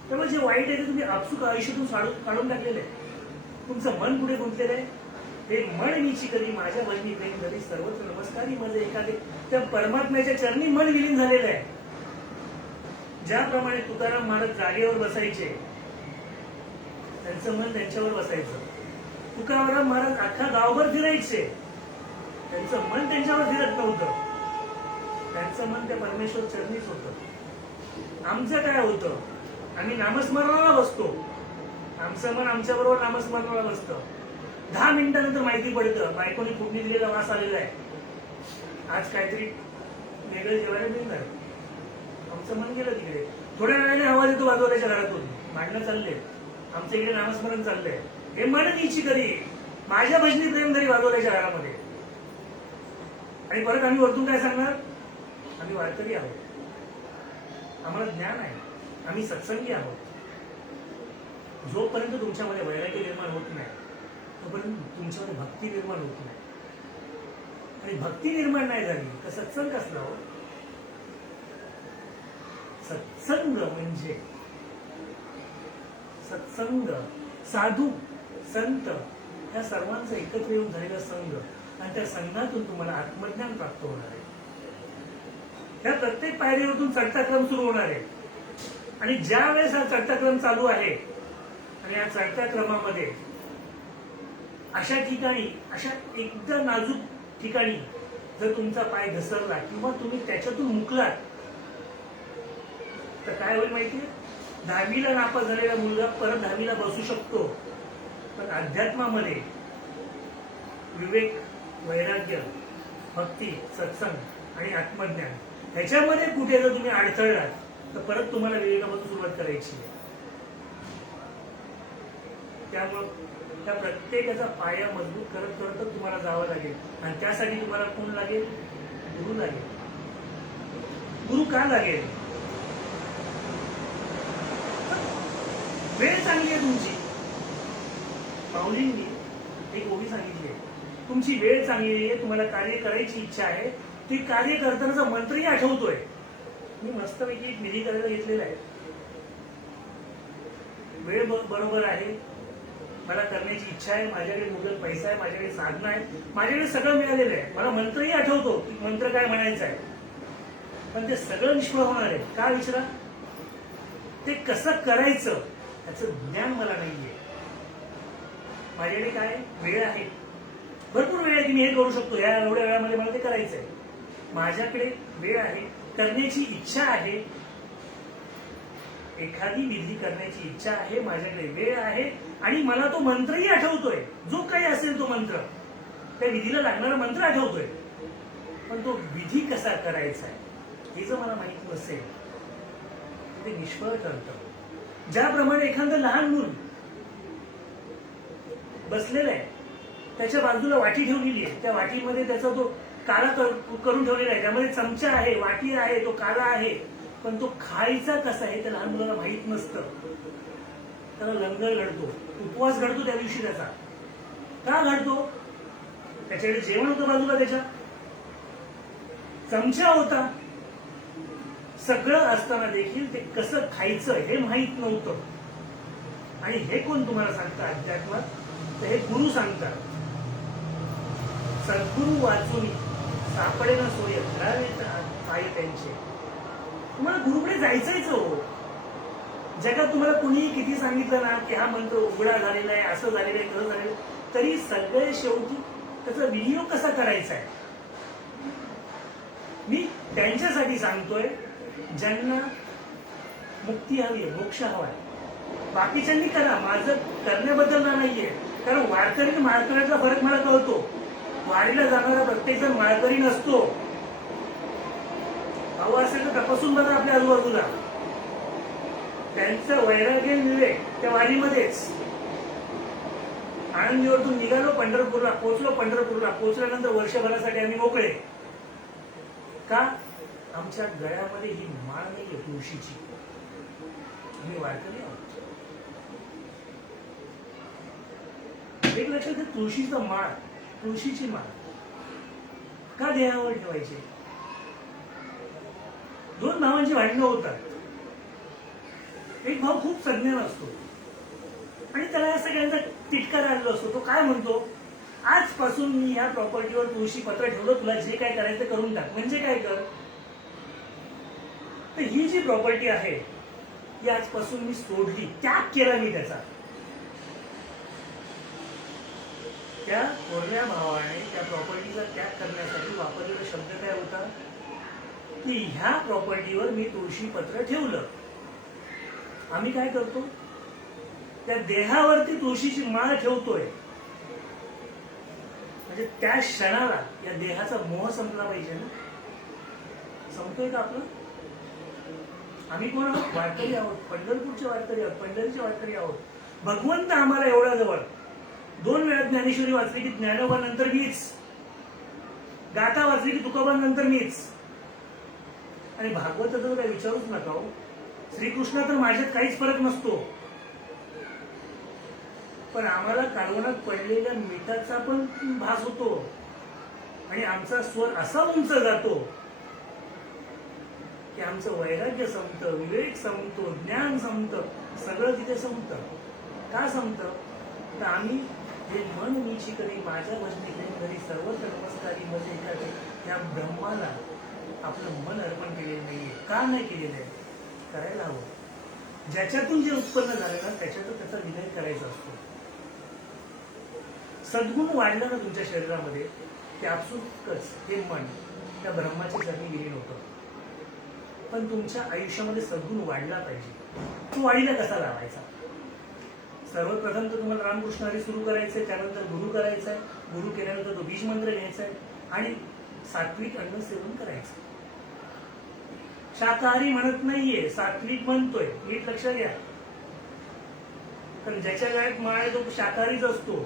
त्यामुळे जे वाईट आहे ते तुम्ही आपसूक आयुष्यातून काढून टाकलेलं आहे. तुमचं मन पुढे गुंतलेलं आहे. हे मन मीची कधी माझ्या भजनी प्रेम झाली सर्वत्र नमस्कारी माझे एखादे. त्या परमात्म्याच्या चरणी मन विलीन झालेलं आहे. ज्याप्रमाणे तुकाराम महाराज जागेवर बसायचे, त्यांचं मन त्यांच्यावर बसायचं. तुकाराम महाराज अख्खा गावभर फिरायचे, त्यांचं मन त्यांच्यावर फिरत नव्हतं. त्यांचं मन त्या परमेश्वर चरणीच होतं. आमचं काय होतं, आम्ही नामस्मरणाला बसतो, आमचं मन आमच्या बरोबर नामस्मरणाला बसतं. 10 मिनिटानंतर माहिती पडतं बायकोने फुडणी दिलेला वास आलेला आहे, आज काहीतरी वेगळं जेवायला मिळणार. आमचं मन गेलं तिकडे. थोड्या वेळाने आवाज येतो बाजूच्या घरातून, भांडणं चालले, आमचं इकडे नामस्मरण चाललंय. हे मन नीची कधी माझ्या भजनी प्रेम धरी वाजवल्याच्या घरामध्ये. आणि परत आम्ही वरतून काय सांगणार, आम्ही वारकरी आहोत, आम्हाला ज्ञान आहे, आम्ही सत्संगी आहोत. जोपर्यंत तुमच्यामध्ये वैराग्य निर्माण होत नाही तोपर्यंत तुमच्यामध्ये भक्ती निर्माण होत नाही. आणि भक्ती निर्माण नाही झाली तर सत्संग कसला हो. सत्संग म्हणजे सत्संग, साधू, संत या सर्वांचा एकत्र येऊन झालेला संघ. आणि त्या संघातून तुम्हाला आत्मज्ञान प्राप्त होणार आहे. त्या प्रत्येक पायरीवरून चढता क्रम सुरू होणार आहे. आणि ज्या वेळेस हा चढता क्रम चालू आहे आणि या चढत्या क्रमामध्ये अशा ठिकाणी, अशा एकदा नाजूक ठिकाणी जर तुमचा पाय घसरला किंवा तुम्ही त्याच्यातून मुकलात तर काय होईल माहितीये, 10वीला नापास झालेला मुलगा परत 10वीला बसू शकतो. पण अध्यात्मामध्ये विवेक, वैराग्य, भक्ती, सत्संग आणि आत्मज्ञान ह्याच्यामध्ये कुठे जर तुम्ही अडथळलात तर परत तुम्हाला विवेकापासून सुरुवात करायची आहे. त्यामुळं त्या प्रत्येकाचा पाया मजबूत करत करतच तुम्हाला जावं लागेल. आणि त्यासाठी तुम्हाला कोण लागेल, गुरु लागेल. गुरु का लागेल, वेळ चांगली आहे तुमची. माऊलींनी एक ओवी सांगितली आहे, तुमची वेळ चांगली आहे, तुम्हाला कार्य करायची इच्छा आहे, ती कार्य करतानाचा मंत्रही आठवतोय. मी मस्तपैकी एक विधी करायला घेतलेला आहे. वेळ बरोबर आहे, मला करण्याची इच्छा आहे, माझ्याकडे मुबलक पैसा आहे, माझ्याकडे साधना आहे, माझ्याकडे सगळं मिळालेलं आहे. मला मंत्रही आठवतो की मंत्र काय म्हणायचं आहे. पण ते सगळं निष्फळ होणार आहे. का विचारा, ते कसं करायचं त्याचं ज्ञान मला नाहीये. माझ्याकडे काय वेळ आहे, भरपूर वेळ आहे की मी हे करू शकतो, या एवढ्या वेळामध्ये मला ते करायचंय. माझ्याकडे वेळ आहे, करण्याची इच्छा आहे, एखादी विधी करण्याची इच्छा आहे, माझ्याकडे वेळ आहे आणि मला तो मंत्रही आठवतोय. जो काही असेल तो मंत्र, त्या विधीला लागणारा मंत्र आठवतोय. पण तो विधी कसा करायचा आहे हे जर मला माहित नसेल ते निष्फळ ठरतं. ज्याप्रमाणे एखादं लहान मूल बसलेलं आहे, त्याच्या बाजूला वाटी ठेवलेली आहे, त्या वाटीमध्ये त्याचा तो काळा करून ठेवलेला आहे, त्यामध्ये चमचा आहे, वाटी आहे, तो काळा आहे. पण तो खायचा कसा आहे त्या लहान मुलाला माहित नसतं. त्याला लंगर घडतो, उपवास घडतो त्या दिवशी. त्याचा का घडतो, त्याच्याकडे जेवण होतं बाजूला, त्याच्या चमचा होता, सगळं असताना देखील ते कसं खायचं हे माहित नव्हतं. आणि हे कोण तुम्हाला सांगतं अध्यात्मात, तर हे गुरु सांगतात. सद्गुरु वाचून सापडे ना सोय, पाय त्यांचे. तुम्हाला गुरुकडे जायचंच हो. जगात तुम्हाला कुणीही किती सांगितलं ना की हा मंत्र उघडा झालेला आहे, असं झालेलं आहे, तसं झालेलं आहे, तरी सगळे शेवटी त्याचा विनियोग कसा करायचा आहे मी त्यांच्यासाठी सांगतोय ज्यांना मुक्ती हवी आहे, मोक्ष हवाय. बाकीच्यांनी करा, माझं करण्याबद्दल नाहीये. कारण वारकरी आणि माळकऱ्यातला फरक मला कळतो. वारीला जाणारा प्रत्येक जण माळकरी नसतो. हवं असेल तर तपासून बघा आपल्या आजूबाजूला. त्यांचं वैराग्य विवेक त्या वारीमध्येच. आळंदीवरतून निघालो, पंढरपूरला पोहोचलो. पंढरपूरला पोहोचल्यानंतर वर्षभरासाठी आम्ही मोकळे. का? आमच्या गळ्यामध्ये ही माळ नाहीये तुळशीची. आम्ही वारकरी आहोत. एक लक्षात घ्या, तुळशीचा माळ, तुळशीची माळ का देहावर ठेवायची? दोन भावांची भांडणं होतात. एक भाऊ खूप संज्ञान असतो आणि त्याला या सगळ्यांचा तिटकार आलेला असतो. तो काय म्हणतो, आजपासून मी ह्या प्रॉपर्टीवर तुळशी पत्र ठेवलं, तुला जे काय करायचं ते करून टाक. म्हणजे काय कर, तर ही जी प्रॉपर्टी आहे ही आजपासून मी सोडली, त्याग केला मी त्याचा. त्या थोरल्या भावाने त्या प्रॉपर्टीचा त्याग करण्यासाठी वापरलेला शब्द काय होता की ह्या प्रॉपर्टीवर मी तुळशी पत्र ठेवलं. आम्ही काय करतो, त्या देहावरती तुळशीची माळ ठेवतोय. म्हणजे त्या क्षणाला या देहाचा मोह संपला पाहिजे ना. संपतोय का आपलं? आम्ही कोण आहोत? वारकरी आहोत, पंढरपूरचे वारकरी आहोत, पंढरीचे वारकरी आहोत. भगवंत आम्हाला एवढा जवळ. 2 वेळा ज्ञानेश्वरी वाचली की ज्ञानोबा नंतर मीच, गाथा वाचली की तुकोबा नंतर मीच. आणि भागवताचं काय विचारूच नका हो. श्रीकृष्ण तर माझ्यात काहीच फरक नसतो, पण आम्हाला कालवणात पडलेल्या मिठाचा पण भास होतो आणि आमचा स्वर असा उंच जातो की आमचं वैराग्य संपतं, विवेक संपतो, ज्ञान संपतं, सगळं तिथे संपतं. का संपतं? तर आम्ही हे मन मीची करी माझ्या भजनी घरी सर्वत्र नमस्कारी मध्ये एखादे त्या ब्रह्माला आपलं मन अर्पण केलेलं नाहीये. का नाही केलेलं आहे? करायला हवं. ज्याच्यातून जे उत्पन्न झालं ना त्याच्यातून त्याचा विनय करायचा असतो. सद्गुण वाढला ना तुमच्या शरीरामध्ये की आपसुकच हे मन त्या ब्रह्माच्या चरणी विलीन होतं. पण तुमच्या आयुष्यामध्ये सद्गुण वाढला पाहिजे. तो वाढीला कसा लावायचा? सर्वप्रथम तर तुम्हाला रामकृष्ण हरी सुरू करायचंय, त्यानंतर गुरु करायचा आहे. गुरु केल्यानंतर तो बीज मंत्र घ्यायचा आहे आणि सात्विक अन्न सेवन करायचं. शाकाहारी म्हणत नाहीये, सात्विक म्हणतोय. नीट लक्षात घ्या. कारण ज्याच्या गळ्यात माळ आहे तो शाकाहारीच असतो,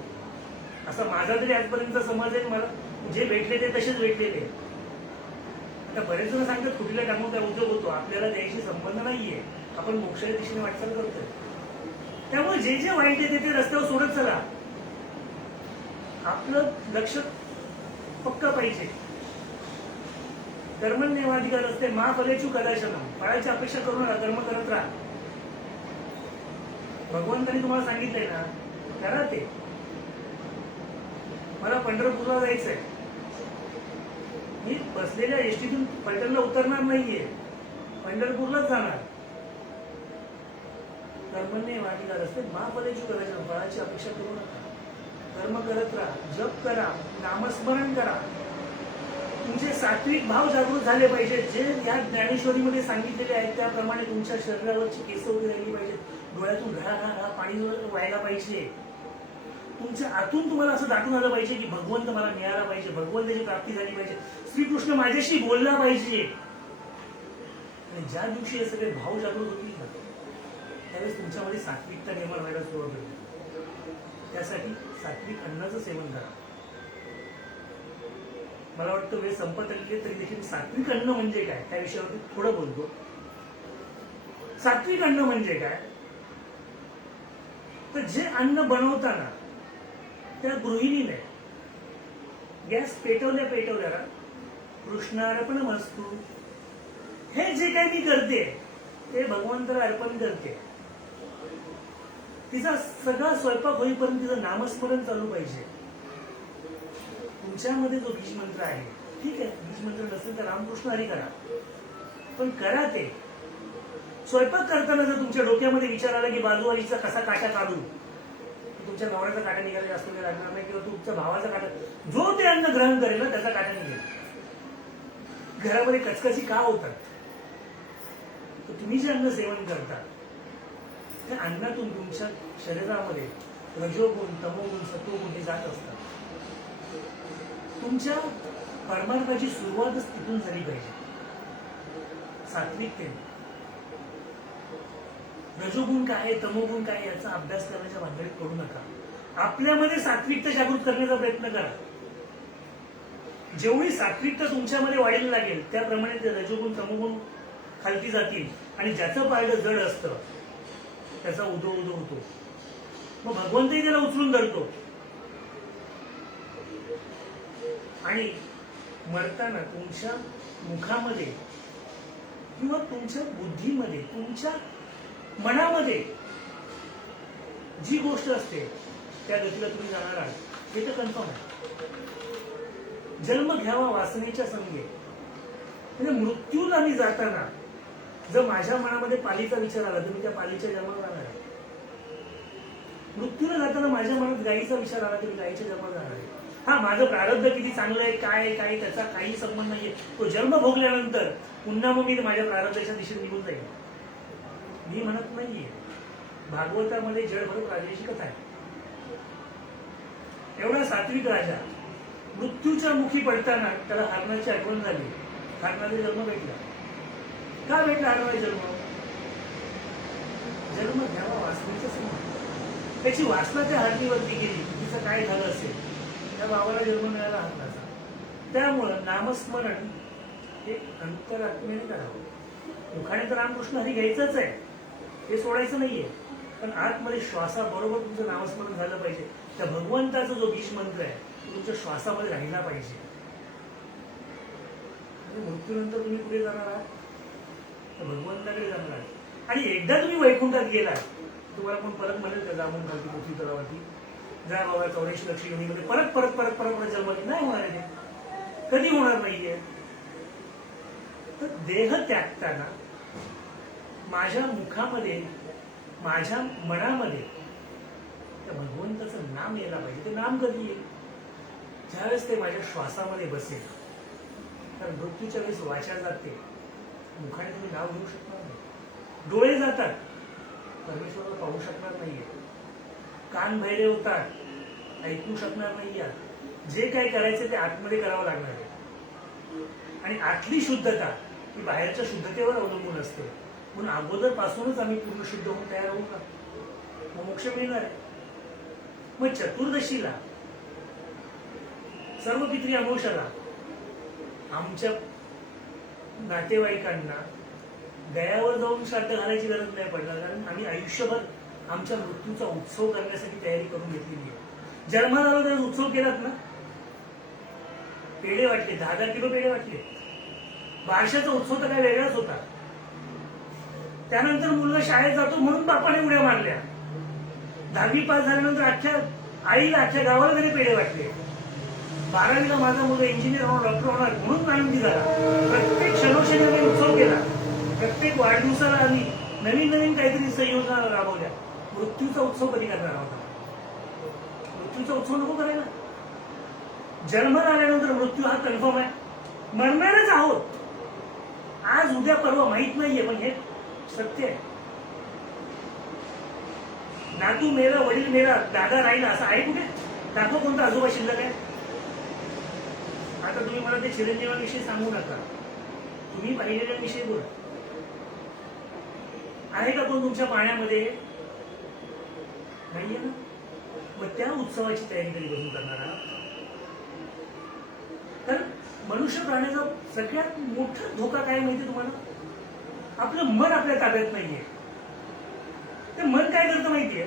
असा माझा तरी आजपर्यंत समज आहे. मला जे भेटले ते तसेच भेटलेले. आता बरेच जण सांगतात कुठल्या टाकून काय उद्योग होतो, आपल्याला त्याशी संबंध नाहीये, आपण मोक्षाच्या दिशेने वाटचाल करतोय. त्यामुळे जे जे वाईट आहे ते रस्त्यावर सोडत चला. आपलं लक्ष पक्का पाहिजे. कर्मण्येवाधिकार असते, मा फलेषु कदाचन. फळाची अपेक्षा करू नका, कर्म करत राहा. भगवंतांनी तुम्हाला सांगितलंय ना, करा ते. मला पंढरपूरला जायचंय, मी बसलेल्या एसटीतून पलटणला उतरणार नाहीये, पंढरपूरलाच जाणार. कर्मण्येवाधिकार असते, मा फलेषु कदाचन. फळाची अपेक्षा करू नका, कर्म करत राहा, जप करा, नामस्मरण करा. तुमचे सात्विक भाव जागृत झाले पाहिजे. जे या ज्ञानेश्वरीमध्ये सांगितलेले आहेत त्याप्रमाणे तुमच्या शरीरावरची केस उभी राहिली पाहिजे, डोळ्यातून घळा पाणी व्हायला पाहिजे. तुमच्या आतून तुम्हाला असं दाटून आलं पाहिजे की भगवंत मला मिळाला पाहिजे, भगवंताची प्राप्ती झाली पाहिजे, श्रीकृष्ण माझ्याशी बोलला पाहिजे. आणि ज्या दिवशी हे सगळे भाव जागृत होतील ना त्यावेळेस तुमच्यामध्ये सात्विकता निर्माण व्हायला सुरुवात होईल. त्यासाठी सात्विक अन्नाचं सेवन करा. मला वाटतं वेळ संपत आली तरी देखील सात्विक अन्न म्हणजे काय त्या विषयावरती थोडं बोलतो. सात्विक अन्न म्हणजे काय, तर जे अन्न बनवताना त्या गृहिणीने गॅस पेटवल्या कृष्णार्पणमस्तु, हे जे काही मी करते ते भगवंताला अर्पण करते. तिचा सगळा स्वयंपाक होईपर्यंत तिचं नामस्मरण चालू पाहिजे. तुमच्यामध्ये जो बीज मंत्र आहे ठीक आहे, बीज मंत्र नसेल तर रामकृष्ण हरी करा, पण करा ते. स्वयंपाक करताना जर तुमच्या डोक्यामध्ये विचार आला की बाजूवालीचा कसा काटा काढू, तुमच्या नवऱ्याचा काटा निघायला जास्त वेळ लागणार नाही, किंवा तुमच्या भावाचा काटा, जो ते अन्न ग्रहण करेल ना त्याचा काटा निघेल. घरामध्ये कचकची का होतात? तर तुम्ही जे अन्न सेवन करता त्या अन्नातून तुमच्या शरीरामध्ये रजोगुण, तमोगुण, सत्वगुण हे जात असतात. तुमच्या परमार्थाची सुरुवातच तिथून झाली पाहिजे, सात्विकतेने. रजोगुण काय आहे, तमोगुण काय याचा अभ्यास करण्याच्या भानगडीत पडू नका. आपल्यामध्ये सात्विकता जागृत करण्याचा प्रयत्न करा. जेवढी सात्विकता तुमच्यामध्ये वाढीला लागेल त्याप्रमाणे ते रजोगुण, तमोगुण खालती जातील, आणि ज्याचं पारडं जड असतं त्याचा उदो उदो होतो. मग भगवंतही त्याला उचलून धरतो. आणि मरताना तुमच्या मुखामध्ये किंवा तुमच्या बुद्धीमध्ये, तुमच्या मनामध्ये जी गोष्ट असते त्या गतीला तुम्ही जाणार आहात हे तर कन्फर्म आहे. जन्म घ्यावा वासनेच्या संगे, म्हणजे मृत्यूला मी जाताना जर माझ्या मनामध्ये पालीचा विचार आला तर मी त्या पालीच्या जन्माला जाणार आहे. मृत्यूला जाताना माझ्या मनात गायीचा विचार आला तर मी गायीच्या जन्माला जाणार आहे. हा, माझं प्रारब्ध किती चांगलं आहे, काय काय त्याचा काही संबंध नाहीये. तो जन्म भोगल्यानंतर पुन्हा मग मी माझ्या प्रारब्धाच्या दिशेने निघून जाईल. मी म्हणत नाहीये. भागवतामध्ये जडभरत राजाची कथा आहे. एवढा सात्विक राजा मृत्यूच्या मुखी पडताना त्याला हरणाची आठवण झाली. हरणाचा जन्म भेटला. का भेटला हरणाचा जन्म? जन्म घ्यावा वासनेचा संग. त्याची वासना त्या हरणीवरती गेली, तिचं काय झालं असेल, त्या बाबाला जन्म मिळाला हरणाचा. त्यामुळं नामस्मरण हे अंतरात्मेने करावं. मुखाने तर रामकृष्ण हरी घ्यायचंच आहे, ते सोडायचं नाहीये, पण आतमध्ये श्वासाबरोबर तुमचं नामस्मरण झालं पाहिजे. त्या भगवंताचा जो बीज मंत्र आहे तो तुमच्या श्वासामध्ये राहिला पाहिजे. मृत्यूनंतर तुम्ही पुढे जाणार आहात तर भगवंताकडे जाणार आहात. आणि एकदा तुम्ही वैकुंठात गेला तुम्हाला कोण परत म्हणेल का जामून खालती पृथ्वी तलावरती जा बाबा 84 लक्ष योनीमध्ये परत परत परत परत परत जन्म नाही होणार आहे. कधी होणार नाहीये. तर देह त्यागताना माझ्या मुखामध्ये, माझ्या मनामध्ये त्या भगवंताचं नाम यायला पाहिजे. ते नाम कधी येईल? ज्यावेळेस ते माझ्या श्वासामध्ये बसेल. कारण मृत्यूच्या वेळेस वाचा जाते, मुखाने तुम्ही नाव घेऊ शकणार नाही. डोळे जातात, परमेश्वराला पाहू शकणार नाहीये. कान बहिरे होतात, ऐकू शकणार नाहीये. जे काही करायचं ते आतमध्ये करावं लागणार आहे. आणि आतली शुद्धता ही बाहेरच्या शुद्धतेवर अवलंबून असते. म्हणून अगोदर पासूनच आम्ही पूर्ण शुद्ध होऊन तयार होऊ का? मग मोक्ष मिळणार आहे. मग चतुर्दशीला, सर्व पितरी अमावस्याला आमच्या नातेवाईकांना गयावर जाऊन श्राद्ध घालायची गरज नाही पडणार. कारण आम्ही आयुष्यभर आमच्या मृत्यूचा उत्सव करण्यासाठी तयारी करून घेतलेली आहे. जन्माला आलो त्यावेळेस उत्सव केलात ना, पेढे वाटले, 10,000 किलो पेढे वाटले. बारशाचा उत्सव तर काय वेगळाच होता. त्यानंतर मुलगा शाळेत जातो म्हणून बापाने उड्या मारल्या. 10वी पास झाल्यानंतर अख्ख्या आईला, अख्ख्या गावाला तरी पेढे वाटले. 12वीला माझा मुलगा इंजिनियर होणार, डॉक्टर होणार म्हणून आनंदी झाला. प्रत्येक क्षणोक्षणी आम्ही उत्सव केला. प्रत्येक वाढदिवसाला आम्ही नवीन नवीन काहीतरी संयोजना राबवल्या. मृत्यूचा उत्सव कधी करणार होता? मृत्यूचा उत्सव नको करायला. जन्माला आल्यानंतर मृत्यू हा कन्फर्म आहे. मरणारच आहोत. आज उद्या परवा माहित नाहीये, पण हे सत्य आहे. नातू मेला, वडील मेला, दादा राहिला असं आहे कुठे? दाखव कोणता आजोबा शिल्लक आहे. आता तुम्ही मला ते चिरंजीवांविषयी सांगू नका, तुम्ही पाहिलेल्यांविषयी बोला. आहे का कोण तुमच्या पाण्यामध्ये? नाहीये ना. मग त्या उत्सवाची तयारी कधी बसून करणार आहात? तर मनुष्य प्राण्याचा सगळ्यात मोठा धोका काय माहिती तुम्हाला? आपलं मन आपल्या ताब्यात नाहीये. ते मन काय करतं माहितीये?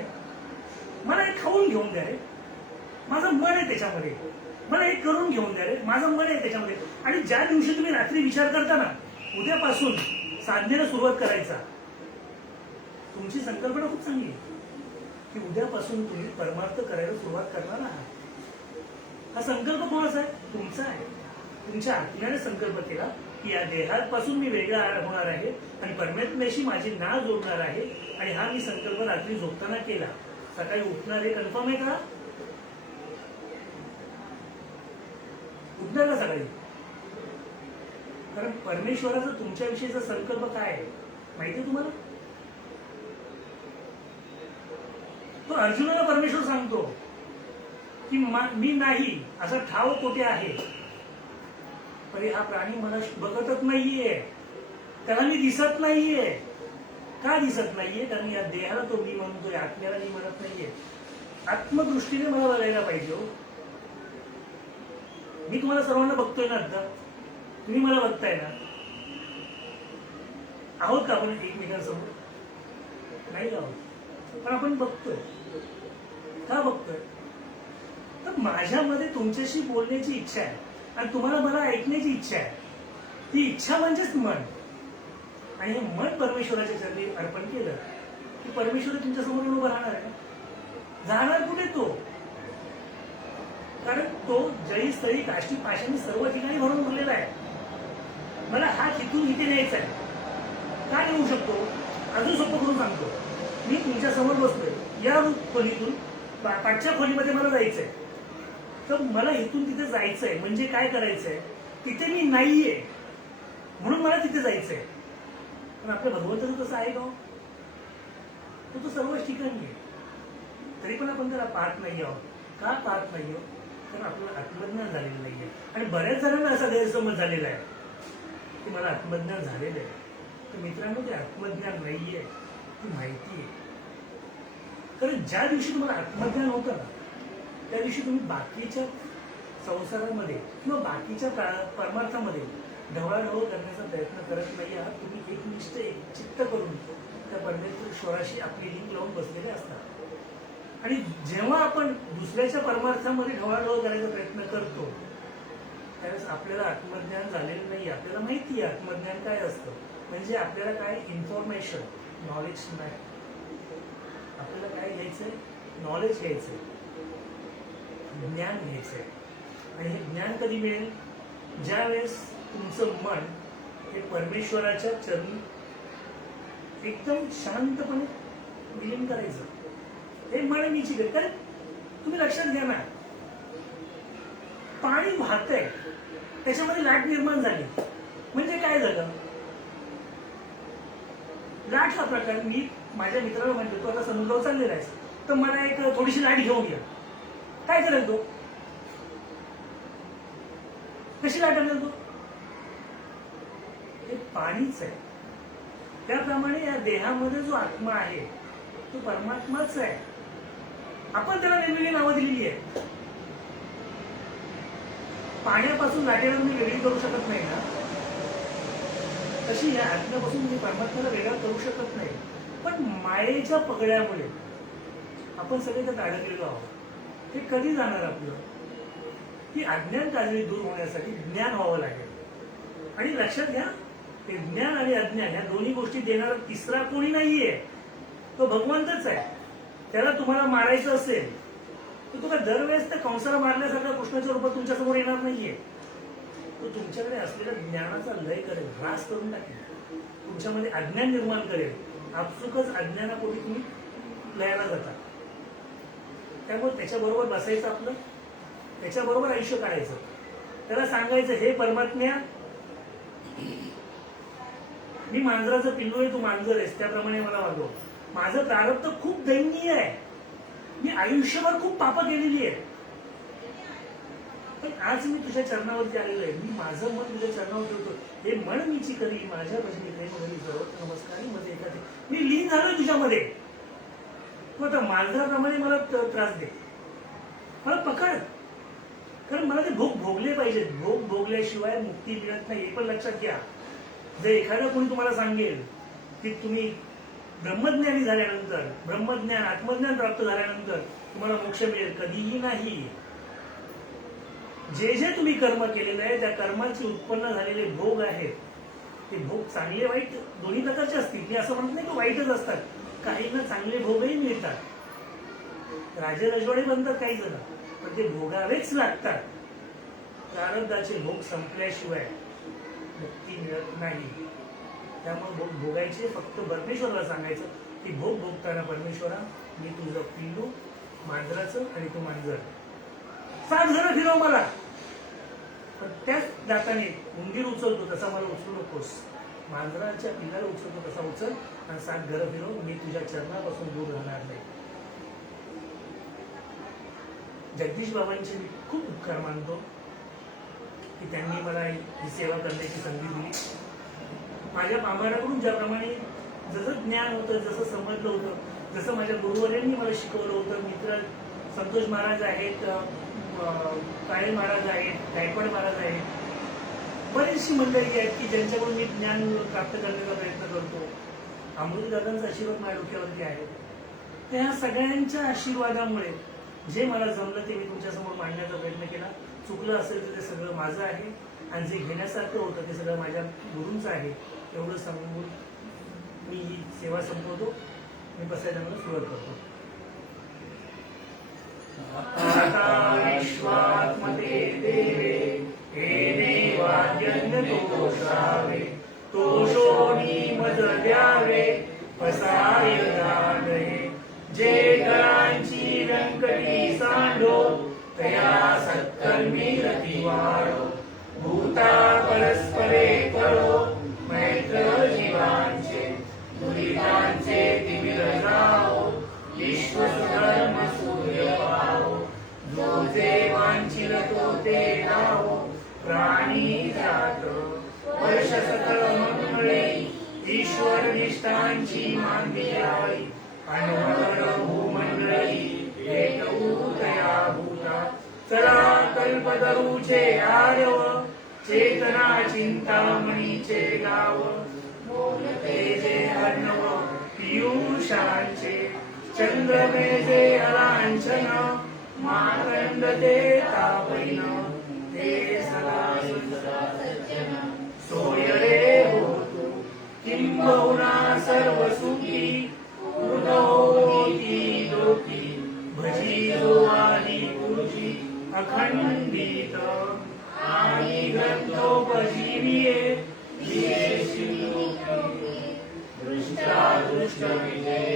मला हे खाऊन घेऊन द्या रे, माझं मन आहे त्याच्यामध्ये. मला हे करून घेऊन द्या रे, माझं मन आहे त्याच्यामध्ये. आणि ज्या दिवशी तुम्ही रात्री विचार करता ना, उद्यापासून साधनेला सुरुवात करायचा, तुमची संकल्पना खूप चांगली आहे की उद्यापासून तुम्ही परमार्थ करायला सुरुवात करणार आहात. हा संकल्प कोणाचा आहे? तुमचा आहे. तुमच्या आत्म्याने संकल्प केला की या देहापासून मी वेगळा होणार आहे आणि परमात्म्याशी माझी नाळ जोडणार आहे, आणि हा मी संकल्प रात्री झोपताना केला. सकाळी उठणार हे कन्फर्म आहे का? उठणार का सकाळी? कारण परमेश्वराचा तुमच्याविषयीचा संकल्प काय आहे माहिती आहे तुम्हाला? तो अर्जुनाला परमेश्वर सांगतो की मी नाही असा ठाव कोठे आहे, तरी हा प्राणी मला बघतच नाहीये, त्याला मी दिसत नाहीये. का दिसत नाहीये? कारण या देहाला तो मी म्हणतोय, आत्म्याला मी म्हणत नाहीये. आत्मदृष्टीने मला बघायला पाहिजे हो. मी तुम्हाला सर्वांना बघतोय ना, आता तुम्ही मला बघताय ना. आहोत का आपण एकमेकांसमोर? नाही आहोत, पण आपण बघतोय. का बघतोय? तर माझ्यामध्ये तुमच्याशी बोलण्याची इच्छा आहे आणि तुम्हाला मला ऐकण्याची इच्छा आहे. ती इच्छा म्हणजेच मन, आणि हे मन परमेश्वराच्या चरणी अर्पण केलं की परमेश्वर तुमच्या समोर उभं राहणार आहे. जाणार कुठे तो? कारण तो जळी स्थळी काष्टी पाशांनी सर्व ठिकाणी भरून उरलेला आहे. मला हा तिथून इथे न्यायचा आहे. का नेऊ शकतो? अजून सोपं करून सांगतो. मी तुमच्या समोर बसलोय, या खोलीतून पाठच्या खोलीमध्ये मला जायचंय. तर मला इथून तिथे जायचंय म्हणजे काय करायचंय? तिथे मी नाहीये म्हणून मला तिथे जायचंय. पण आपल्या भगवंताचं तसं आहे का? तो सर्वच ठिकाणी आहे, तरी पण आपण त्याला पाहत नाही आहोत. का पाहत नाही आहोत? कारण आपल्याला आत्मज्ञान झालेलं नाहीये. आणि बऱ्याच जणांना असा गैरसमज झालेला आहे की मला आत्मज्ञान झालेलं आहे. तर मित्रांनो, ते आत्मज्ञान नाहीये, ती माहिती आहे. कारण ज्या दिवशी तुम्हाला आत्मज्ञान होतं ना, त्या दिवशी तुम्ही बाकीच्या संसारामध्ये किंवा बाकीच्या परमार्थामध्ये ढवळाढवळ करण्याचा प्रयत्न करत नाही आहात. तुम्ही एकनिष्ठ चित्त करून त्या परमेश्वराशी आपली लिंक लावून बसलेले असतात. आणि जेव्हा आपण दुसऱ्याच्या परमार्थामध्ये ढवळाढवळ करायचा प्रयत्न करतो, त्यावेळेस आपल्याला आत्मज्ञान झालेलं नाही. आपल्याला माहिती आहे आत्मज्ञान काय असतं. म्हणजे आपल्याला काय इन्फॉर्मेशन, नॉलेज नाही. आपल्याला काय घ्यायचंय? नॉलेज घ्यायचंय, ज्ञान घ्यायचंय. आणि हे ज्ञान कधी मिळेल? ज्या वेळेस तुमचं मन हे परमेश्वराच्या चरणी एकदम शांतपणे विलीन करायचं. हे मन मीची कारण तुम्ही लक्षात घ्या ना, पाणी वाहतंय, त्याच्यामध्ये लाट निर्माण झाली म्हणजे काय झालं? लाट हा प्रकार. मी माझ्या मित्राला म्हणतो, तो आता समुद्रावर चाललेला आहे, तर मला एक थोडीशी लाट घेऊन घ्या. काय करेल तो? कशी लाट आणेल तो? हे पाणीच आहे. त्याप्रमाणे या देहामध्ये जो आत्मा आहे तो परमात्माच आहे. आपण त्याला वेगवेगळी नावं दिलेली आहेत. पाण्यापासून लाटेला तुम्ही वेगळी करू शकत नाही ना, तशी या आत्म्यापासून तुम्ही परमात्म्याला वेगळा करू शकत नाही. पण मायेच्या पगड्यामुळे आपण सगळे त्यात अडकलेलो आहोत. ते कधी जाणार आपलं? ती अज्ञान काजळी दूर होण्यासाठी ज्ञान व्हावं लागेल. आणि लक्षात घ्या, ते ज्ञान आणि अज्ञान या दोन्ही गोष्टी देणारा तिसरा कोणी नाहीये, तो भगवंतच आहे. त्याला तुम्हाला मारायचं असेल तर तुला दरवेळेस त्या कंसाला मारल्यासारख्या कृष्णाच्या रूपात तुमच्या समोर येणार नाहीये. तो तुमच्याकडे असलेल्या ज्ञानाचा लय करेल, ह्रास करून टाकेल, तुमच्यामध्ये अज्ञान निर्माण करेल. आपसुकच अज्ञानापोटी तुम्ही लयाला जाता. त्यामुळे त्याच्याबरोबर बसायचं आपलं, त्याच्याबरोबर आयुष्य काढायचं. त्याला सांगायचं, हे परमात्म्या, मी मांजराचं पिल्लू आहे, तू मांजर आहेस, त्याप्रमाणे मला वागव. माझं प्रारब्ध खूप दैनीय आहे, मी आयुष्यभर खूप पापं केलेली आहे, पण आज मी तुझ्या चरणावरती आलेलो आहे. मी माझं मन तुझ्या चरणावर ठेवतो. हे मन मीची करी माझ्या भजनी प्रेम घरी जवळ नमस्कारी मध्ये एखादी. मी लीन झालोय तुझ्यामध्ये. तू आता मांजराप्रमाणे मला त्रास दे, मला पकड. कारण मला ते भोग भोगले पाहिजेत. भोग भोगल्याशिवाय मुक्ती मिळत नाही, हे पण लक्षात घ्या. जर एखादा कोणी तुम्हाला सांगेल की तुम्ही ब्रह्मज्ञानी झाल्यानंतर, ब्रह्मज्ञान आत्मज्ञान प्राप्त झाल्यानंतर तुम्हाला मोक्ष मिळेल, कधीही नाही. जे जे तुम्ही कर्म केलेले आहे त्या कर्माचे उत्पन्न झालेले भोग आहेत, ते भोग चांगले वाईट दोन्ही प्रकारचे असतील. मी असं म्हणत नाही की वाईटच असतात, काहींना चांगले भोगही मिळतात, राजे रजवाडे बनतात काही जण, पण ते भोगावेच लागतात. प्रारब्धाचे भोग संपल्याशिवाय मुक्ती मिळत नाही. त्यामुळे भोग भोगायचे फक्त परमेश्वराला सांगायचं की भोग भोगताना परमेश्वरा मी तुझं पिल्लू मांजराचं आणि तू मांजर 60 जण फिरव मला, पण त्याच दाताने उंदीर उचलतो तसा मला उचलू नकोस. मांजराच्या पिल्लाला उचलतो तसा उचल आणि 60 घरं फिरव, मी तुझ्या चरणापासून दूर राहणार नाही. जगदीश बाबांचे मी खूप उपकार मानतो की त्यांनी मला ही सेवा करण्याची संधी दिली. माझ्या मामाकडून ज्याप्रमाणे जसं ज्ञान होतं, जसं समजलं होतं, जसं माझ्या गुरुवर्यांनी मला शिकवलं होतं. मित्र संतोष महाराज आहेत, काळे महाराज आहेत, गायकवाड महाराज आहेत, बरीचशी मंडळी आहेत की ज्यांच्याकडून मी ज्ञान प्राप्त करण्याचा प्रयत्न करतो. अमृतदादांचा आशीर्वाद माझ्या डोक्यावरती आहे. त्या सगळ्यांच्या आशीर्वादामुळे जे मला जमलं ते मी तुमच्यासमोर मांडण्याचा प्रयत्न केला. चुकलं असेल तर ते सगळं माझं आहे आणि जे घेण्यासारखं होतं ते सगळं माझ्या गुरूंचं आहे. एवढं सांगून मी ही सेवा संपवतो. मी बसायला सुरुवात करतो. विश्वात्मते देवे हे देवाद्यन्तोषावे तोषोनी मज द्यावे पसाय दानये जे घरांची व्यंकटी सांडो तया सत्कर्मी रती वाढो भूता परस्परे करो मैत्र जीवांचे दुरितांचे तिमिर जाओ विश्वधर्म सूर्य पाहो जो जे वांछिल तो ते लावो प्राणी जात वर्ष सकल मंगळे ईश्वर निष्ठांची मानवी आई अनवरण भूमंडळी एकभूतया भूता चला कल्पतरूचे आरव चेतना चिंतामणीचे गाव बोलते जे अर्णव पियुषांचे चंद्रमेजे अलांछन मातंड ते तापैन ते सदा सोय रे होतो किंबहुना सर्व सुखी हृदोगी लोकी भजी जो आदी गुरुजी अखंडित आणि ग्रंथोपजीविये दृष्टा दृष्ट विजय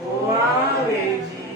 होवावेजी